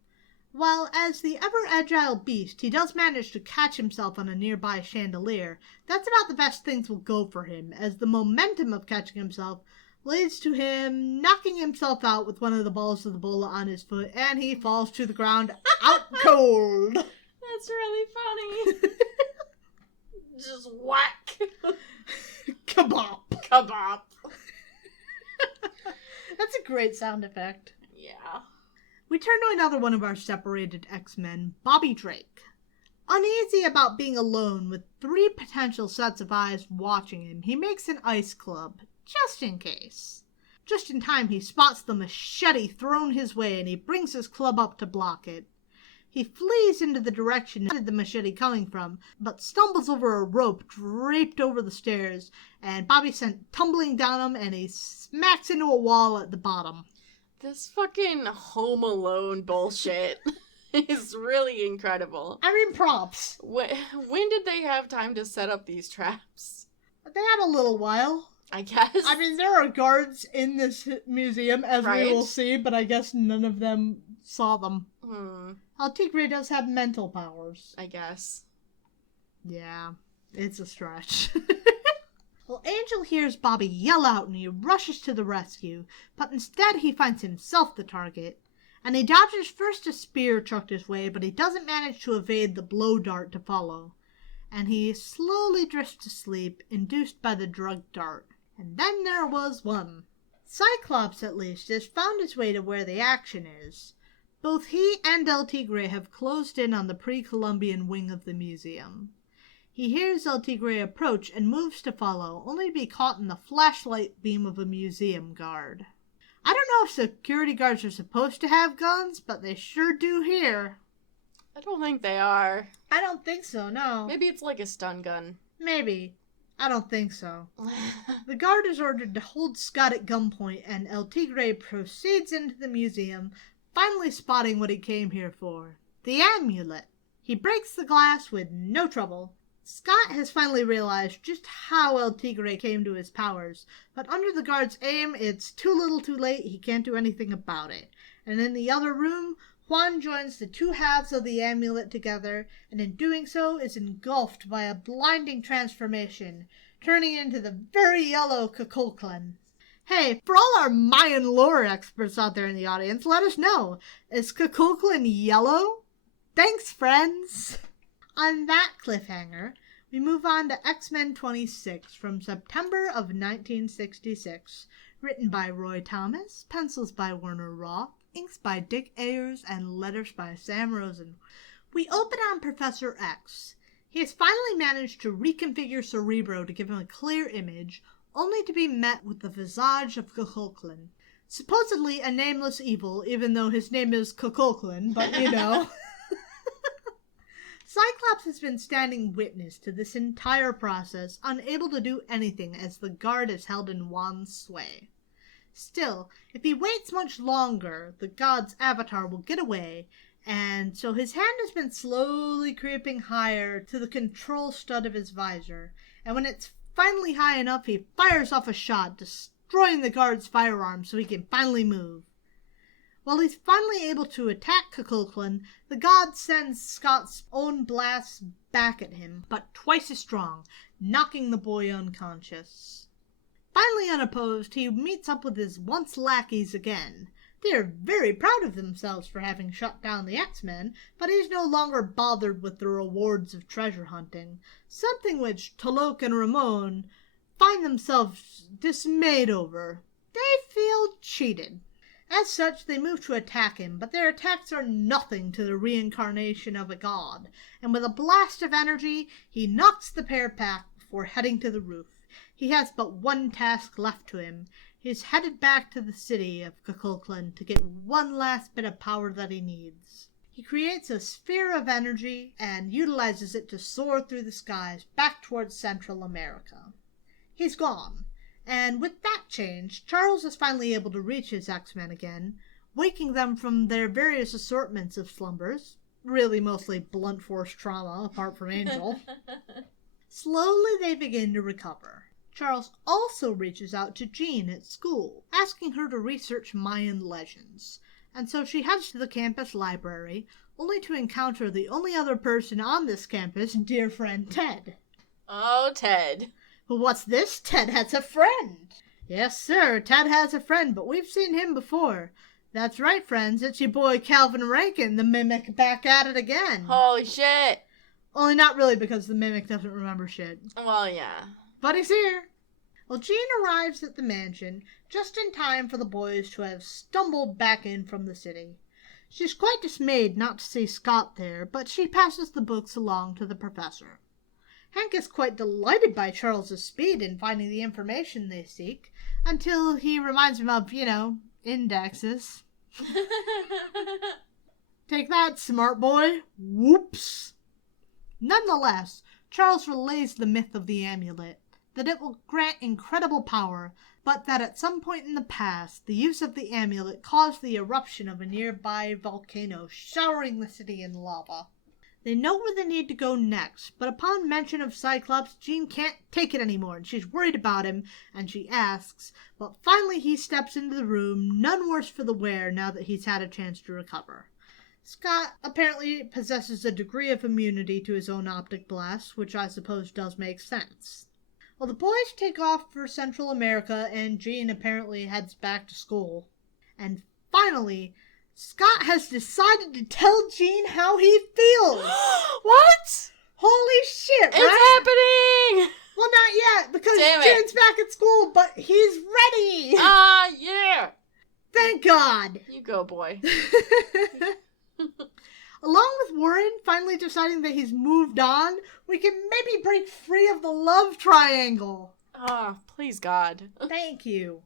While, as the ever-agile beast, he does manage to catch himself on a nearby chandelier, that's about the best things will go for him, as the momentum of catching himself leads to him knocking himself out with one of the balls of Ebola on his foot, and he falls to the ground out cold. That's really funny. Just whack. Kabop. Kabop. That's a great sound effect. Yeah. We turn to another one of our separated X-Men, Bobby Drake. Uneasy about being alone with 3 potential sets of eyes watching him, he makes an ice club, just in case. Just in time, he spots the machete thrown his way, and he brings his club up to block it. He flees into the direction the machete coming from, but stumbles over a rope draped over the stairs, and Bobby's sent tumbling down them, and he smacks into a wall at the bottom. This fucking Home Alone bullshit is really incredible. I mean, props. When did they have time to set up these traps? They had a little while. I guess. I mean, there are guards in this museum, as we will see, but I guess none of them saw them. El Tigre does have mental powers. I guess. Yeah, it's a stretch. Well, Angel hears Bobby yell out and he rushes to the rescue, but instead he finds himself the target. And he dodges first a spear chucked his way, but he doesn't manage to evade the blow dart to follow. And he slowly drifts to sleep, induced by the drug dart. And then there was one. Cyclops, at least, has found his way to where the action is. Both he and El Tigre have closed in on the pre-Columbian wing of the museum. He hears El Tigre approach and moves to follow, only to be caught in the flashlight beam of a museum guard. I don't know if security guards are supposed to have guns, but they sure do here. I don't think they are. I don't think so, no. Maybe it's like a stun gun. Maybe. I don't think so. The guard is ordered to hold Scott at gunpoint, and El Tigre proceeds into the museum, finally spotting what he came here for. The amulet. He breaks the glass with no trouble. Scott has finally realized just how El Tigre came to his powers, but under the guard's aim, it's too little too late, he can't do anything about it. And in the other room, Juan joins the 2 halves of the amulet together, and in doing so is engulfed by a blinding transformation, turning into the very yellow Kukulkan. Hey, for all our Mayan lore experts out there in the audience, let us know, is Kukulkan yellow? Thanks, friends! On that cliffhanger, we move on to X-Men 26 from September of 1966, written by Roy Thomas, pencils by Werner Roth, inks by Dick Ayers, and letters by Sam Rosen. We open on Professor X. He has finally managed to reconfigure Cerebro to give him a clear image, only to be met with the visage of Cuculclan. Supposedly a nameless evil, even though his name is Cuculclan, but you know. Cyclops has been standing witness to this entire process, unable to do anything as the guard is held in Juan's sway. Still, if he waits much longer, the god's avatar will get away, and so his hand has been slowly creeping higher to the control stud of his visor, and when it's finally high enough, he fires off a shot, destroying the guard's firearm so he can finally move. While he's finally able to attack Cuculclan, the god sends Scott's own blasts back at him, but twice as strong, knocking the boy unconscious. Finally unopposed, he meets up with his once lackeys again. They are very proud of themselves for having shut down the X-Men, but he's no longer bothered with the rewards of treasure hunting, something which Tolok and Ramon find themselves dismayed over. They feel cheated. As such, they move to attack him, but their attacks are nothing to the reincarnation of a god, and with a blast of energy, he knocks the pair back before heading to the roof. He has but one task left to him. He's headed back to the city of Cuculclan to get one last bit of power that he needs. He creates a sphere of energy and utilizes it to soar through the skies back towards Central America. He's gone, and with that change, Charles is finally able to reach his X-Men again, waking them from their various assortments of slumbers, really mostly blunt force trauma apart from Angel. Slowly they begin to recover. Charles also reaches out to Jean at school, asking her to research Mayan legends, and so she heads to the campus library, only to encounter the only other person on this campus, dear friend Ted. Oh, Ted. But what's this? Ted has a friend. Yes, sir, Ted has a friend, but we've seen him before. That's right, friends, it's your boy Calvin Rankin, the Mimic, back at it again. Holy shit. Only not really, because the Mimic doesn't remember shit. Well, yeah. But he's here. Well, Jean arrives at the mansion just in time for the boys to have stumbled back in from the city. She's quite dismayed not to see Scott there, but she passes the books along to the professor. Hank is quite delighted by Charles's speed in finding the information they seek, until he reminds him of, indexes. Take that, smart boy. Whoops. Nonetheless, Charles relays the myth of the amulet, that it will grant incredible power, but that at some point in the past, the use of the amulet caused the eruption of a nearby volcano, showering the city in lava. They know where they need to go next, but upon mention of Cyclops, Jean can't take it anymore, and she's worried about him, and she asks, but finally he steps into the room, none worse for the wear now that he's had a chance to recover. Scott apparently possesses a degree of immunity to his own optic blast, which I suppose does make sense. Well, the boys take off for Central America, and Jean apparently heads back to school. And finally, Scott has decided to tell Jean how he feels. What? Holy shit, It's right? happening! Well, not yet, because Damn it. Jean's back at school, but he's ready! Yeah! Thank God! You go, boy. Along with Warren finally deciding that he's moved on, we can maybe break free of the love triangle. Please, God. Thank you.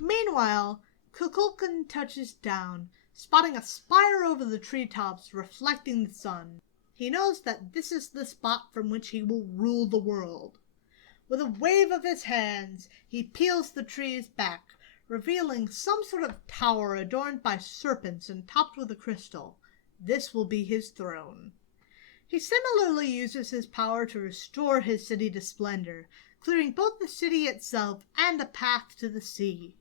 Meanwhile, Cuculclan touches down, spotting a spire over the treetops reflecting the sun. He knows that this is the spot from which he will rule the world. With a wave of his hands, he peels the trees back, revealing some sort of tower adorned by serpents and topped with a crystal. This will be his throne. He similarly uses his power to restore his city to splendor, clearing both the city itself and a path to the sea.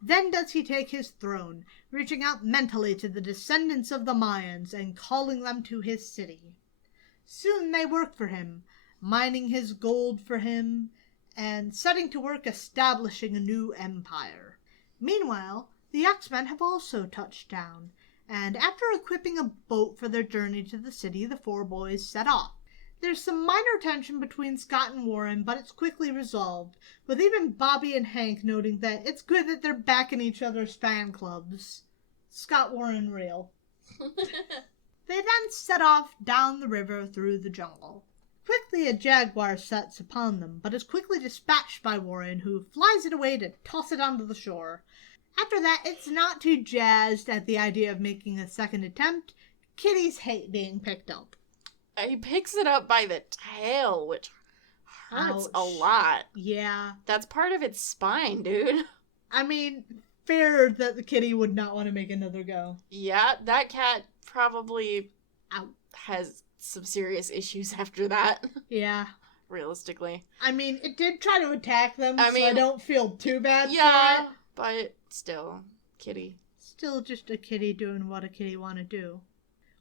Then does he take his throne, reaching out mentally to the descendants of the Mayans and calling them to his city. Soon they work for him, mining his gold for him, and setting to work establishing a new empire. Meanwhile, the X-Men have also touched down, and after equipping a boat for their journey to the city, the four boys set off. There's some minor tension between Scott and Warren, but it's quickly resolved, with even Bobby and Hank noting that it's good that they're back in each other's fan clubs. Scott Warren real. They then set off down the river through the jungle. Quickly a jaguar sets upon them, but is quickly dispatched by Warren, who flies it away to toss it onto the shore. After that, it's not too jazzed at the idea of making a second attempt. Kitties hate being picked up. He picks it up by the tail, which hurts a Ouch. lot. Yeah. That's part of its spine, dude. I mean, fair that the kitty would not want to make another go. Yeah, that cat probably Ouch. has some serious issues after that. Yeah. Realistically. I mean, it did try to attack them, so I mean, don't feel too bad for yeah, it. but still, kitty. Still just a kitty doing what a kitty want to do.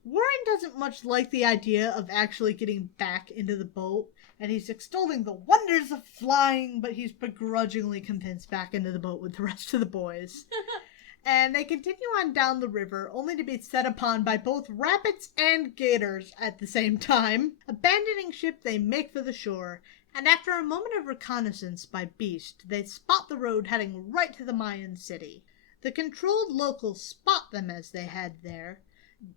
Warren doesn't much like the idea of actually getting back into the boat, and he's extolling the wonders of flying, but he's begrudgingly convinced back into the boat with the rest of the boys. And they continue on down the river, only to be set upon by both rapids and gators at the same time. Abandoning ship, they make for the shore, and after a moment of reconnaissance by beast, they spot the road heading right to the Mayan city. The controlled locals spot them as they head there.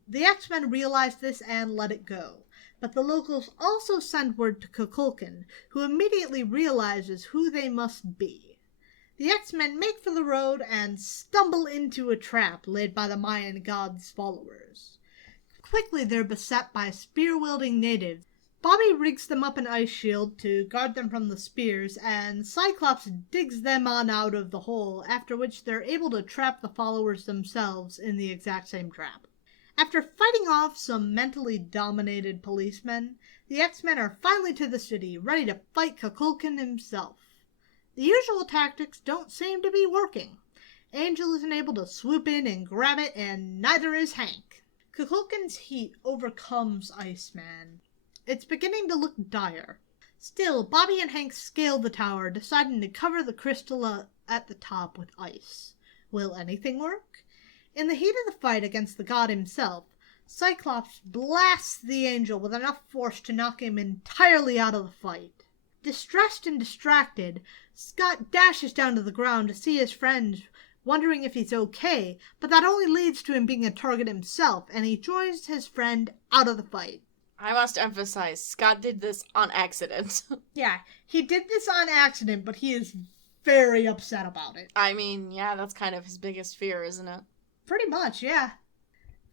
The X-Men realize this and let it go, but the locals also send word to Kukulkan, who immediately realizes who they must be. The X-Men make for the road and stumble into a trap laid by the Mayan god's followers. Quickly they're beset by spear-wielding natives. Bobby rigs them up an ice shield to guard them from the spears, and Cyclops digs them on out of the hole, after which they're able to trap the followers themselves in the exact same trap. After fighting off some mentally dominated policemen, the X-Men are finally to the city, ready to fight Kukulkan himself. The usual tactics don't seem to be working. Angel isn't able to swoop in and grab it, and neither is Hank. Kukulkan's heat overcomes Iceman. It's beginning to look dire. Still, Bobby and Hank scale the tower, deciding to cover the crystal at the top with ice. Will anything work? In the heat of the fight against the god himself, Cyclops blasts the Angel with enough force to knock him entirely out of the fight. Distressed and distracted, Scott dashes down to the ground to see his friend, wondering if he's okay, but that only leads to him being a target himself, and he joins his friend out of the fight. I must emphasize, Scott did this on accident. Yeah, he did this on accident, but he is very upset about it. I mean, yeah, that's kind of his biggest fear, isn't it? Pretty much, yeah.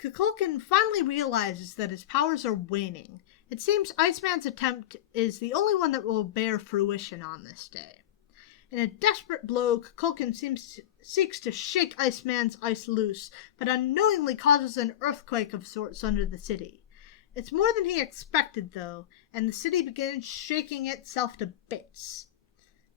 Kukulkan finally realizes that his powers are waning. It seems Iceman's attempt is the only one that will bear fruition on this day. In a desperate blow, Kukulkan seeks to shake Iceman's ice loose, but unknowingly causes an earthquake of sorts under the city. It's more than he expected, though, and the city begins shaking itself to bits.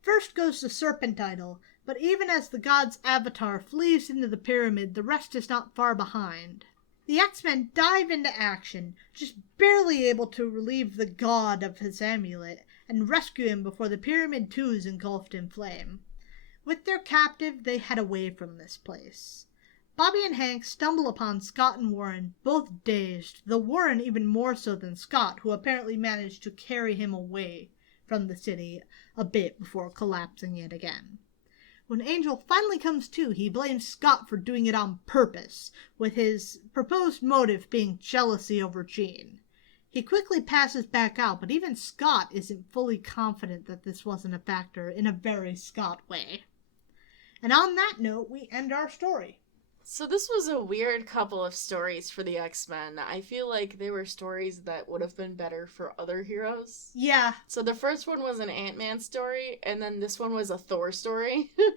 First goes the Serpent Idol, but even as the god's avatar flees into the pyramid, the rest is not far behind. The X-Men dive into action, just barely able to relieve the god of his amulet, and rescue him before the pyramid too is engulfed in flame. With their captive, they head away from this place. Bobby and Hank stumble upon Scott and Warren, both dazed, though Warren even more so than Scott, who apparently managed to carry him away from the city a bit before collapsing yet again. When Angel finally comes to, he blames Scott for doing it on purpose, with his proposed motive being jealousy over Jean. He quickly passes back out, but even Scott isn't fully confident that this wasn't a factor in a very Scott way. And on that note, we end our story. So this was a weird couple of stories for the X-Men. I feel like they were stories that would have been better for other heroes. Yeah. So the first one was an Ant-Man story, and then this one was a Thor story. I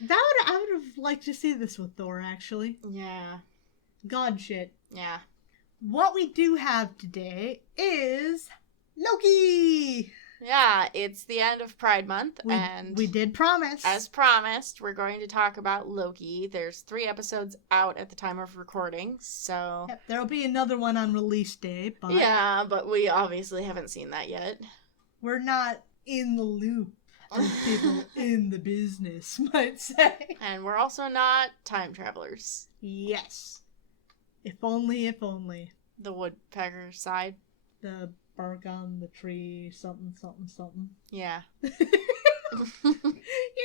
would have liked to see this with Thor, actually. Yeah. God shit. Yeah. What we do have today is Loki! Yeah, it's the end of Pride Month, and we did promise. As promised, we're going to talk about Loki. There's 3 episodes out at the time of recording, so... Yep, there'll be another one on release day, but... Yeah, but we obviously haven't seen that yet. We're not in the loop, as people in the business might say. And we're also not time travelers. Yes. If only, if only. The woodpecker side. The bark on the tree, something, something, something. Yeah. You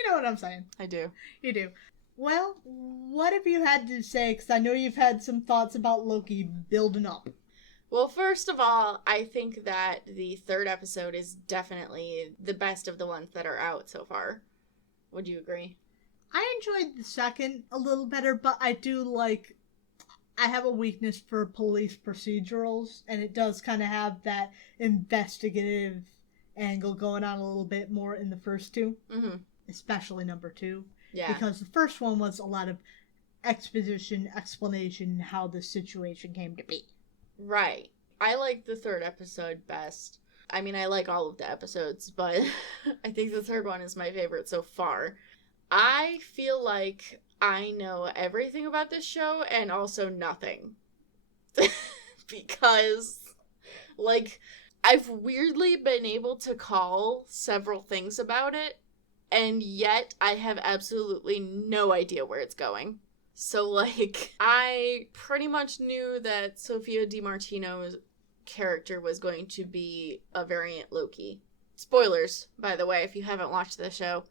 know what I'm saying. I do. You do. Well, what have you had to say? Because I know you've had some thoughts about Loki building up. Well, first of all, I think that the third episode is definitely the best of the ones that are out so far. Would you agree? I enjoyed the second a little better, but I have a weakness for police procedurals, and it does kind of have that investigative angle going on a little bit more in the first two, especially number 2. Yeah. Because the first one was a lot of exposition, explanation, how the situation came to be. Right. I like the third episode best. I mean, I like all of the episodes, but I think the third one is my favorite so far. I feel like I know everything about this show and also nothing. Because, like, I've weirdly been able to call several things about it, and yet I have absolutely no idea where it's going. So, like, I pretty much knew that Sophia DiMartino's character was going to be a variant Loki. Spoilers, by the way, if you haven't watched the show.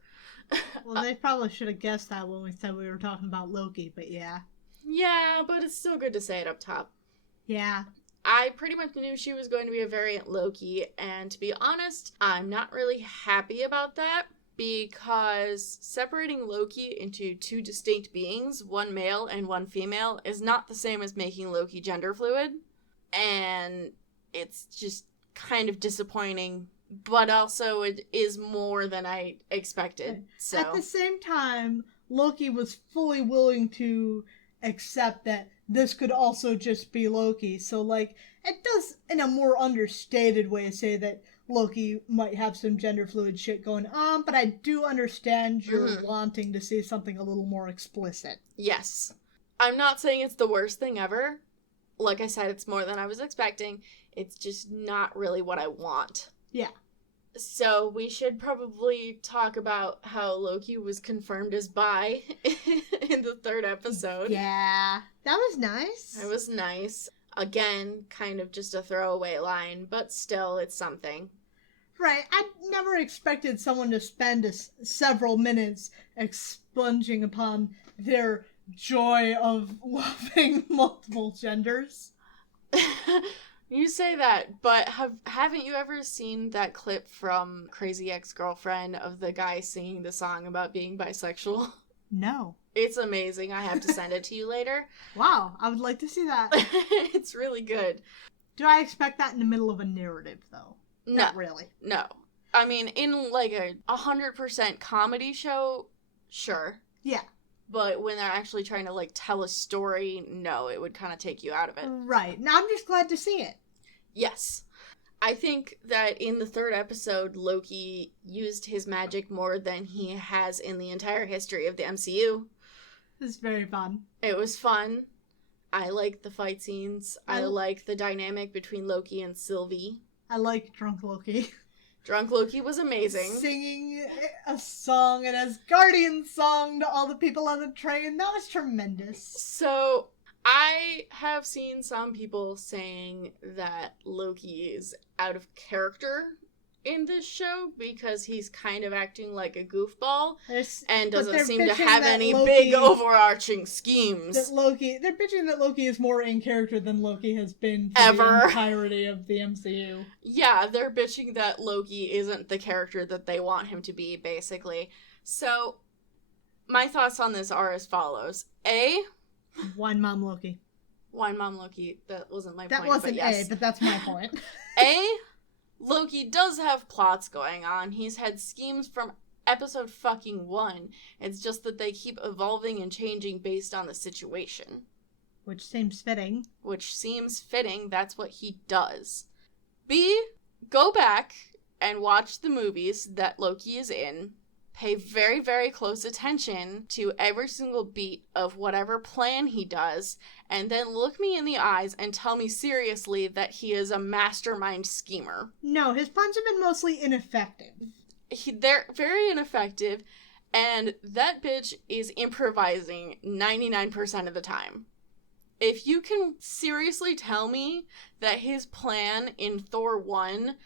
Well, they probably should have guessed that when we said we were talking about Loki, but yeah. Yeah, but it's still good to say it up top. Yeah. I pretty much knew she was going to be a variant Loki, and to be honest, I'm not really happy about that, because separating Loki into 2 distinct beings, one male and one female, is not the same as making Loki gender fluid, and it's just kind of disappointing. But also, it is more than I expected. So at the same time, Loki was fully willing to accept that this could also just be Loki. So, like, it does, in a more understated way, say that Loki might have some gender fluid shit going on, but I do understand you're wanting to see something a little more explicit. Yes. I'm not saying it's the worst thing ever. Like I said, it's more than I was expecting. It's just not really what I want. Yeah. So we should probably talk about how Loki was confirmed as bi in the third episode. Yeah, that was nice. It was nice. Again, kind of just a throwaway line, but still, it's something. Right, I never expected someone to spend several minutes expunging upon their joy of loving multiple genders. You say that, but haven't you ever seen that clip from Crazy Ex-Girlfriend of the guy singing the song about being bisexual? No. It's amazing. I have to send it to you later. Wow, I would like to see that. It's really good. Do I expect that in the middle of a narrative, though? No. Not really. No. I mean, in like a 100% comedy show, sure. Yeah. But when they're actually trying to, like, tell a story, no, it would kind of take you out of it. Right. Now, I'm just glad to see it. Yes. I think that in the third episode, Loki used his magic more than he has in the entire history of the MCU. It was very fun. It was fun. I like the fight scenes. I like the dynamic between Loki and Sylvie. I like Drunk Loki. Drunk Loki was amazing. Singing a song, an Asgardian song to all the people on the train. That was tremendous. So, I have seen some people saying that Loki is out of character in this show because he's kind of acting like a goofball and doesn't seem to have any big overarching schemes. They're bitching that Loki is more in character than Loki has been for ever. The entirety of the MCU. Yeah, they're bitching that Loki isn't the character that they want him to be, basically. So, my thoughts on this are as follows. A, Wine Mom Loki. Wine Mom Loki. That wasn't my point. That wasn't but yes. A, but that's my point. A, Loki does have plots going on. He's had schemes from episode fucking 1. It's just that they keep evolving and changing based on the situation. Which seems fitting. That's what he does. B, go back and watch the movies that Loki is in. Pay very, very close attention to every single beat of whatever plan he does, and then look me in the eyes and tell me seriously that he is a mastermind schemer. No, his plans have been mostly ineffective. They're very ineffective, and that bitch is improvising 99% of the time. If you can seriously tell me that his plan in Thor 1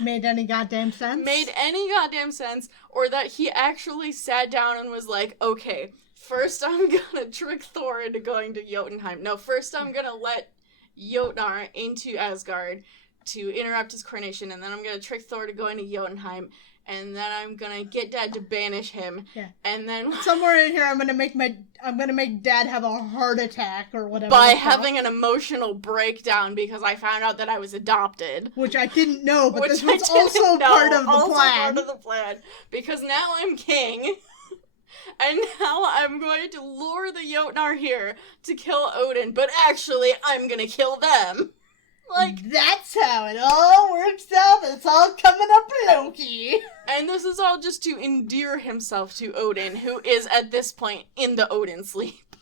made any goddamn sense, or that he actually sat down and was like, okay, first I'm gonna trick Thor into going to Jotunheim. No, first I'm gonna let Jotnar into Asgard to interrupt his coronation, and then I'm gonna trick Thor to go into Jotunheim, and then I'm gonna get Dad to banish him, and then somewhere in here I'm gonna make Dad have a heart attack or whatever by having an emotional breakdown because I found out that I was adopted, which I didn't know, but this was also part of the plan. Because now I'm king. And now I'm going to lure the Jotnar here to kill Odin, but actually I'm gonna kill them. Like, that's how it all works out. It's all coming up Loki. And this is all just to endear himself to Odin, who is at this point in the Odin sleep.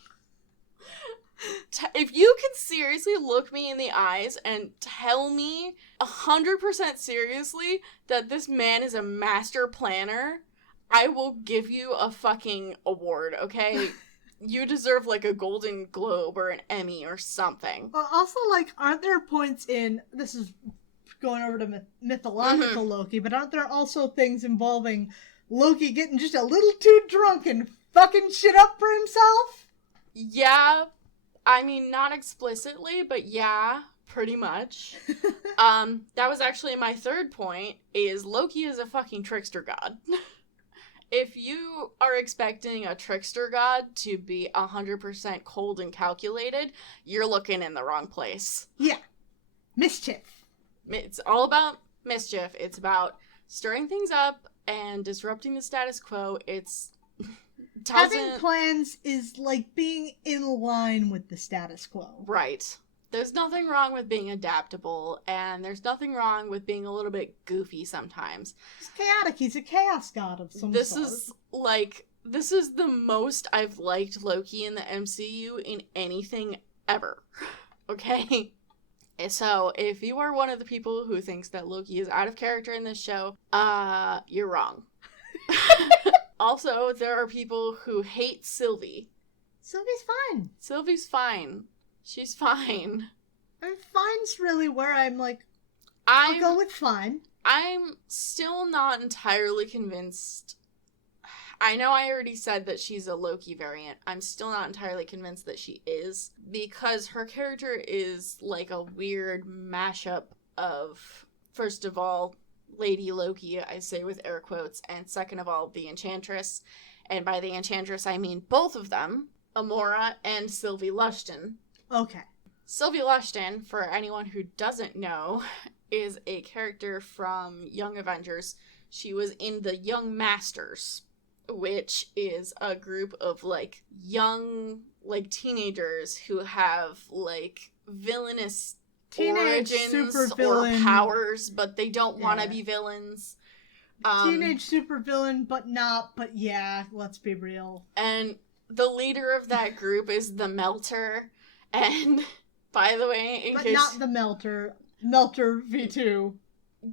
If you can seriously look me in the eyes and tell me 100% seriously that this man is a master planner, I will give you a fucking award, okay? You deserve, like, a Golden Globe or an Emmy or something. Well, also, like, aren't there points in... This is going over to mythological Loki, but aren't there also things involving Loki getting just a little too drunk and fucking shit up for himself? Yeah. I mean, not explicitly, but yeah, pretty much. That was actually my third point, is Loki is a fucking trickster god. If you are expecting a trickster god to be 100% cold and calculated, you're looking in the wrong place. Yeah. Mischief. It's all about mischief. It's about stirring things up and disrupting the status quo. Having plans is like being in line with the status quo. Right. There's nothing wrong with being adaptable, and there's nothing wrong with being a little bit goofy sometimes. He's chaotic. He's a chaos god of some sort. This is the most I've liked Loki in the MCU in anything ever. Okay? So, if you are one of the people who thinks that Loki is out of character in this show, you're wrong. Also, there are people who hate Sylvie. Sylvie's fine. Sylvie's fine. She's fine. I mean, fine's really where I'm like, I'll go with fine. I'm still not entirely convinced. I know I already said that she's a Loki variant. I'm still not entirely convinced that she is, because her character is like a weird mashup of, first of all, Lady Loki, I say with air quotes, and second of all, the Enchantress. And by the Enchantress, I mean both of them, Amora and Sylvie Lushton. Okay. Sylvie Lushton, for anyone who doesn't know, is a character from Young Avengers. She was in the Young Masters, which is a group of, like, young, like, teenagers who have, like, villainous origins or powers, but they don't want to be villains. Teenage supervillain, but not, but yeah, let's be real. And the leader of that group is the Melter. And, by the way, not the Melter. Melter V2.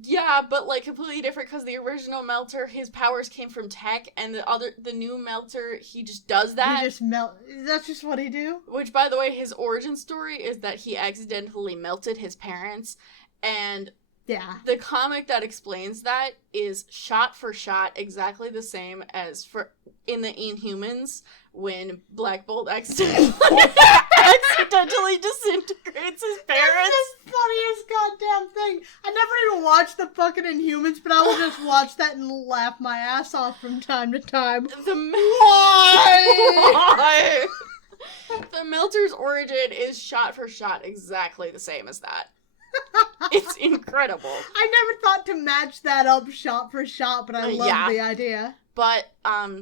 Yeah, but, like, completely different, because the original Melter, his powers came from tech, and the new Melter, he just does that. That's just what he do? Which, by the way, his origin story is that he accidentally melted his parents, and yeah, the comic that explains that is shot for shot exactly the same as in the Inhumans, when Black Bolt accidentally disintegrates his parents. That's the funniest goddamn thing. I never even watched the fucking Inhumans, but I will just watch that and laugh my ass off from time to time. Why? Why? The Melter's origin is shot for shot exactly the same as that. It's incredible. I never thought to match that up shot for shot, but I love the idea. But,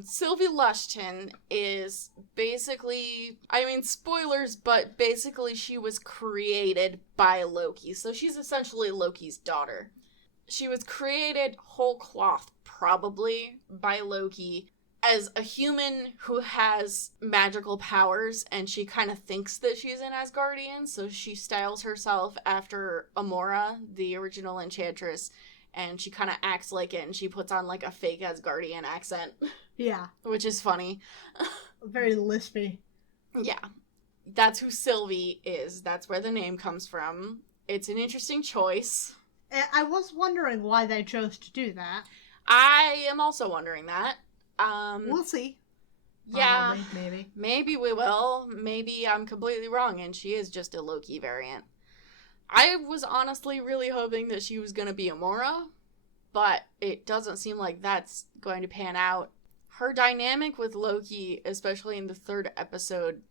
Sylvie Lushton is basically, I mean, spoilers, but basically she was created by Loki. So she's essentially Loki's daughter. She was created whole cloth, probably, by Loki as a human who has magical powers, and she kind of thinks that she's an Asgardian, so she styles herself after Amora, the original Enchantress, and she kind of acts like it, and she puts on, like, a fake Asgardian accent. Yeah. Which is funny. Very lispy. Yeah. That's who Sylvie is. That's where the name comes from. It's an interesting choice. I was wondering why they chose to do that. I am also wondering that. We'll see. Yeah. Maybe. Maybe we will. Maybe I'm completely wrong, and she is just a Loki variant. I was honestly really hoping that she was going to be Amora, but it doesn't seem like that's going to pan out. Her dynamic with Loki, especially in the 3rd episode,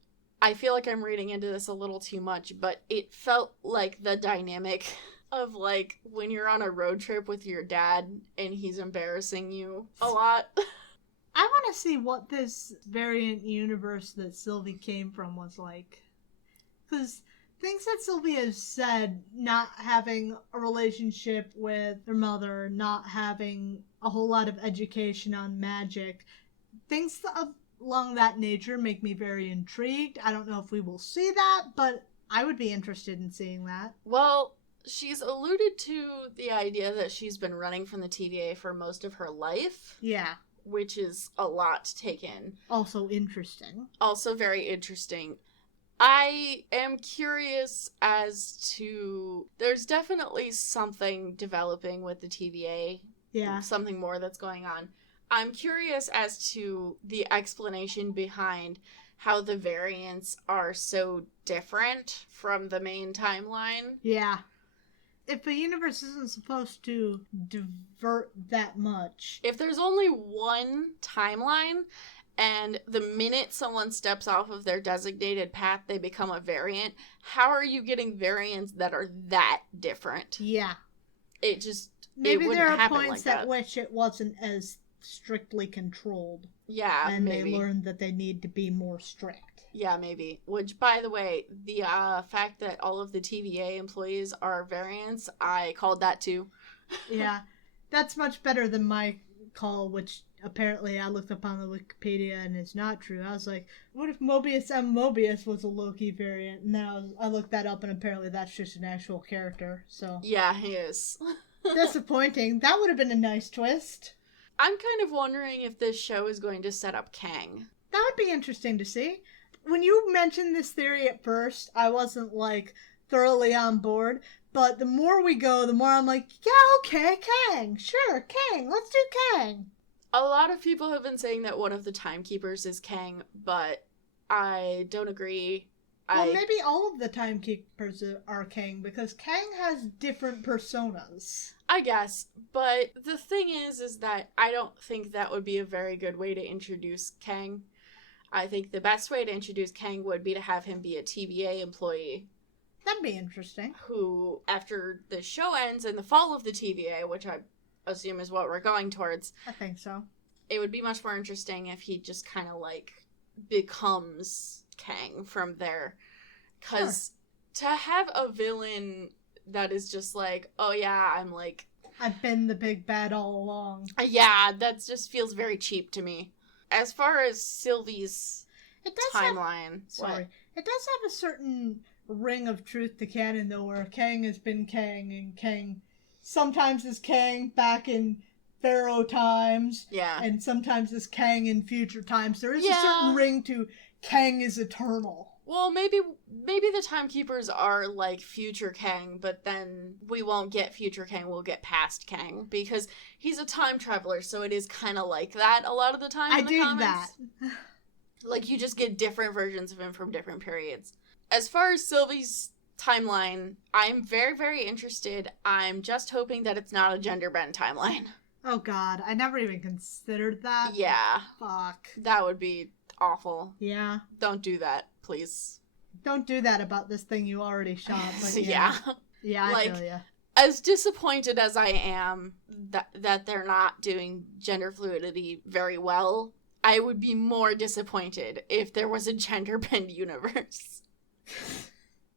I feel like I'm reading into this a little too much, but it felt like the dynamic of, like, when you're on a road trip with your dad and he's embarrassing you a lot. I want to see what this variant universe that Sylvie came from was like. Because things that Sylvie has said, not having a relationship with her mother, not having a whole lot of education on magic, things along that nature make me very intrigued. I don't know if we will see that, but I would be interested in seeing that. Well, she's alluded to the idea that she's been running from the TVA for most of her life. Yeah. Which is a lot to take in. Also interesting. Also very interesting. I am curious as to... There's definitely something developing with the TVA. Yeah. Something more that's going on. I'm curious as to the explanation behind how the variants are so different from the main timeline. Yeah. If the universe isn't supposed to divert that much. If there's only one timeline, and the minute someone steps off of their designated path, they become a variant, how are you getting variants that are that different? Yeah. It just, maybe it wouldn't there are happen points like at which it wasn't as strictly controlled. Yeah, and maybe. they learned that they need to be more strict. Yeah, maybe. Which, by the way, the fact that all of the TVA employees are variants, I called that too. Yeah, that's much better than my call, which apparently I looked up on the Wikipedia and it's not true. I was like, what if Mobius M. Mobius was a Loki variant? And then I looked that up and apparently that's just an actual character, so. Yeah, he is. Disappointing. That would have been a nice twist. I'm kind of wondering if this show is going to set up Kang. That would be interesting to see. When you mentioned this theory at first, I wasn't, like, thoroughly on board. But the more we go, the more I'm like, yeah, okay, Kang. Sure, Kang. Let's do Kang. A lot of people have been saying that one of the timekeepers is Kang, but I don't agree. Well, maybe all of the timekeepers are Kang, because Kang has different personas. I guess, but the thing is that I don't think that would be a very good way to introduce Kang. I think the best way to introduce Kang would be to have him be a TVA employee. That'd be interesting. Who, after the show ends in the fall of the TVA, which I assume is what we're going towards. I think so. It would be much more interesting if he just kind of, like, becomes Kang from there. Because to have a villain that is just like, oh yeah, I'm like... I've been the big bad all along. Yeah, that just feels very cheap to me. As far as Sylvie's timeline... It does have a certain ring of truth to canon, though, where Kang has been Kang, and Kang sometimes is Kang back in Pharaoh times, and sometimes is Kang in future times. There is a certain ring to Kang is eternal. Well, maybe the timekeepers are like future Kang, but then we won't get future Kang, we'll get past Kang, because he's a time traveler, so it is kind of like that a lot of the time in the comics. I dig that. Like, you just get different versions of him from different periods. As far as Sylvie's timeline, I'm very, very interested. I'm just hoping that it's not a gender bend timeline. Oh god, I never even considered that. Yeah. Fuck. That would be awful. Yeah. Don't do that, please. Don't do that about this thing you already shot. But yeah. Yeah, I feel ya. As disappointed as I am that they're not doing gender fluidity very well, I would be more disappointed if there was a gender bend universe.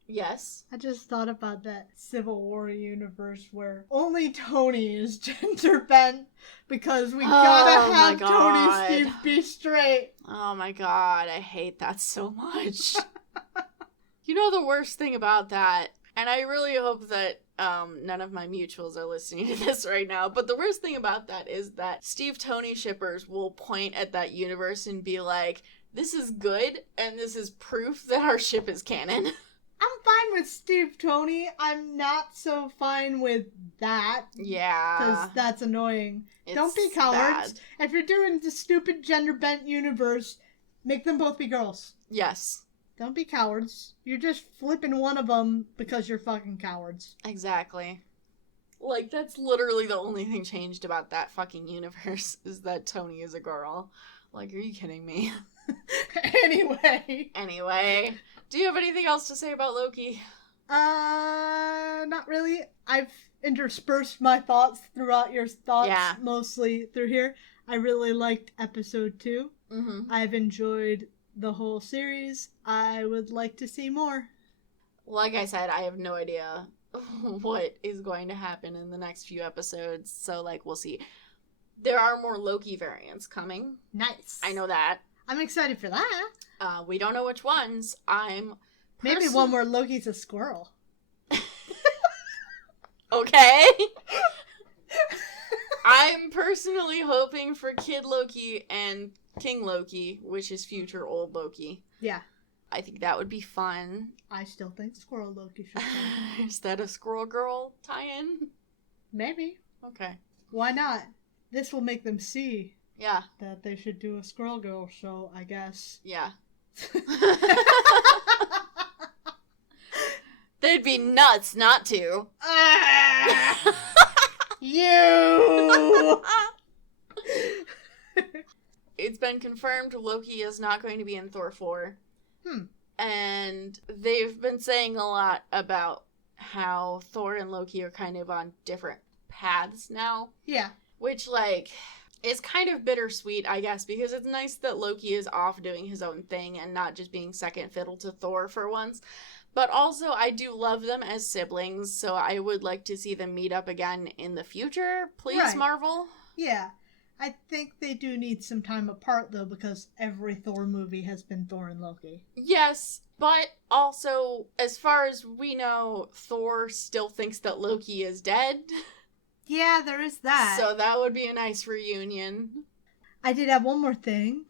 Yes. I just thought about that Civil War universe where only Tony is gender bent because we gotta have Tony Steve be straight. Oh my god, I hate that so much. You know the worst thing about that, and I really hope that none of my mutuals are listening to this right now, but the worst thing about that is that Steve-Tony shippers will point at that universe and be like, this is good, and this is proof that our ship is canon. I'm fine with Steve-Tony. I'm not so fine with that. Yeah. Because that's annoying. Don't be cowards. Bad. If you're doing the stupid gender-bent universe, make them both be girls. Yes. Don't be cowards. You're just flipping one of them because you're fucking cowards. Exactly. Like, that's literally the only thing changed about that fucking universe, is that Tony is a girl. Like, are you kidding me? Anyway, do you have anything else to say about Loki? Not really. I've interspersed my thoughts throughout your thoughts, mostly through here. I really liked episode 2. Mm-hmm. I've enjoyed the whole series. I would like to see more. Like I said, I have no idea what is going to happen in the next few episodes, so, like, we'll see. There are more Loki variants coming. Nice. I know that. I'm excited for that. We don't know which ones. Maybe one where Loki's a squirrel. Okay. I'm personally hoping for Kid Loki and King Loki, which is future old Loki. Yeah. I think that would be fun. I still think Squirrel Loki should come. Is that a Squirrel Girl tie-in? Maybe. Okay. Why not? This will make them see. Yeah. That they should do a Squirrel Girl show, I guess. Yeah. They'd be nuts not to. You! It's been confirmed Loki is not going to be in Thor 4. And they've been saying a lot about how Thor and Loki are kind of on different paths now. Yeah. Which, like, is kind of bittersweet, I guess, because it's nice that Loki is off doing his own thing and not just being second fiddle to Thor for once. But also, I do love them as siblings, so I would like to see them meet up again in the future. Please, right. Marvel. Yeah. I think they do need some time apart, though, because every Thor movie has been Thor and Loki. Yes, but also, as far as we know, Thor still thinks that Loki is dead. Yeah, there is that. So that would be a nice reunion. I did have one more thing.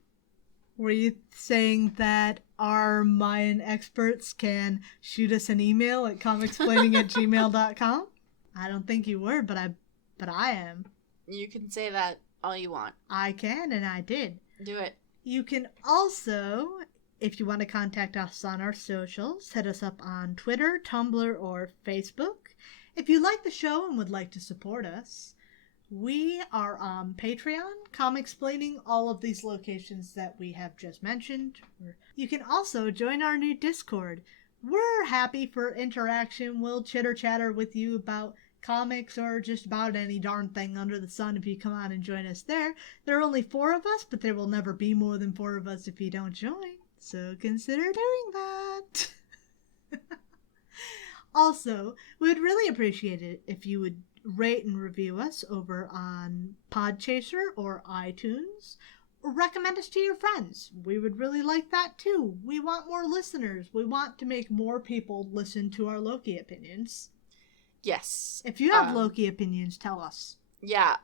Were you saying that our Mayan experts can shoot us an email at comicsplaining@gmail.com? I don't think you were, but I am. You can say that all you want. I can, and I did. Do it. You can also, if you want to contact us on our socials, hit us up on Twitter, Tumblr, or Facebook. If you like the show and would like to support us, we are on Patreon, Comicsplaining, all of these locations that we have just mentioned. You can also join our new Discord. We're happy for interaction. We'll chitter-chatter with you about comics or just about any darn thing under the sun if you come on and join us there. There are only 4 of us, but there will never be more than 4 of us if you don't join. So consider doing that. Also, we would really appreciate it if you would rate and review us over on Podchaser or iTunes. Or recommend us to your friends. We would really like that too. We want more listeners. We want to make more people listen to our Loki opinions. Yes. If you have Loki opinions, tell us. Yeah.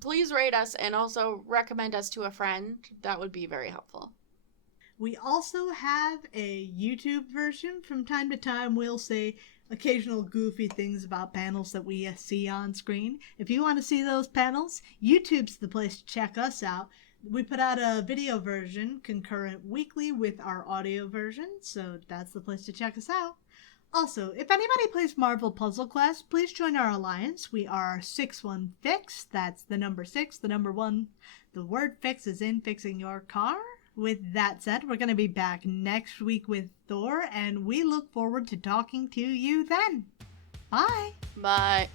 Please rate us and also recommend us to a friend. That would be very helpful. We also have a YouTube version. From time to time, we'll say occasional goofy things about panels that we see on screen. If you want to see those panels, YouTube's the place to check us out. We put out a video version concurrent weekly with our audio version, so that's the place to check us out. Also, if anybody plays Marvel Puzzle Quest, please join our alliance. We are 61Fix. That's the number 6, the number 1. The word fix is in fixing your car. With that said, we're going to be back next week with Thor, and we look forward to talking to you then. Bye. Bye.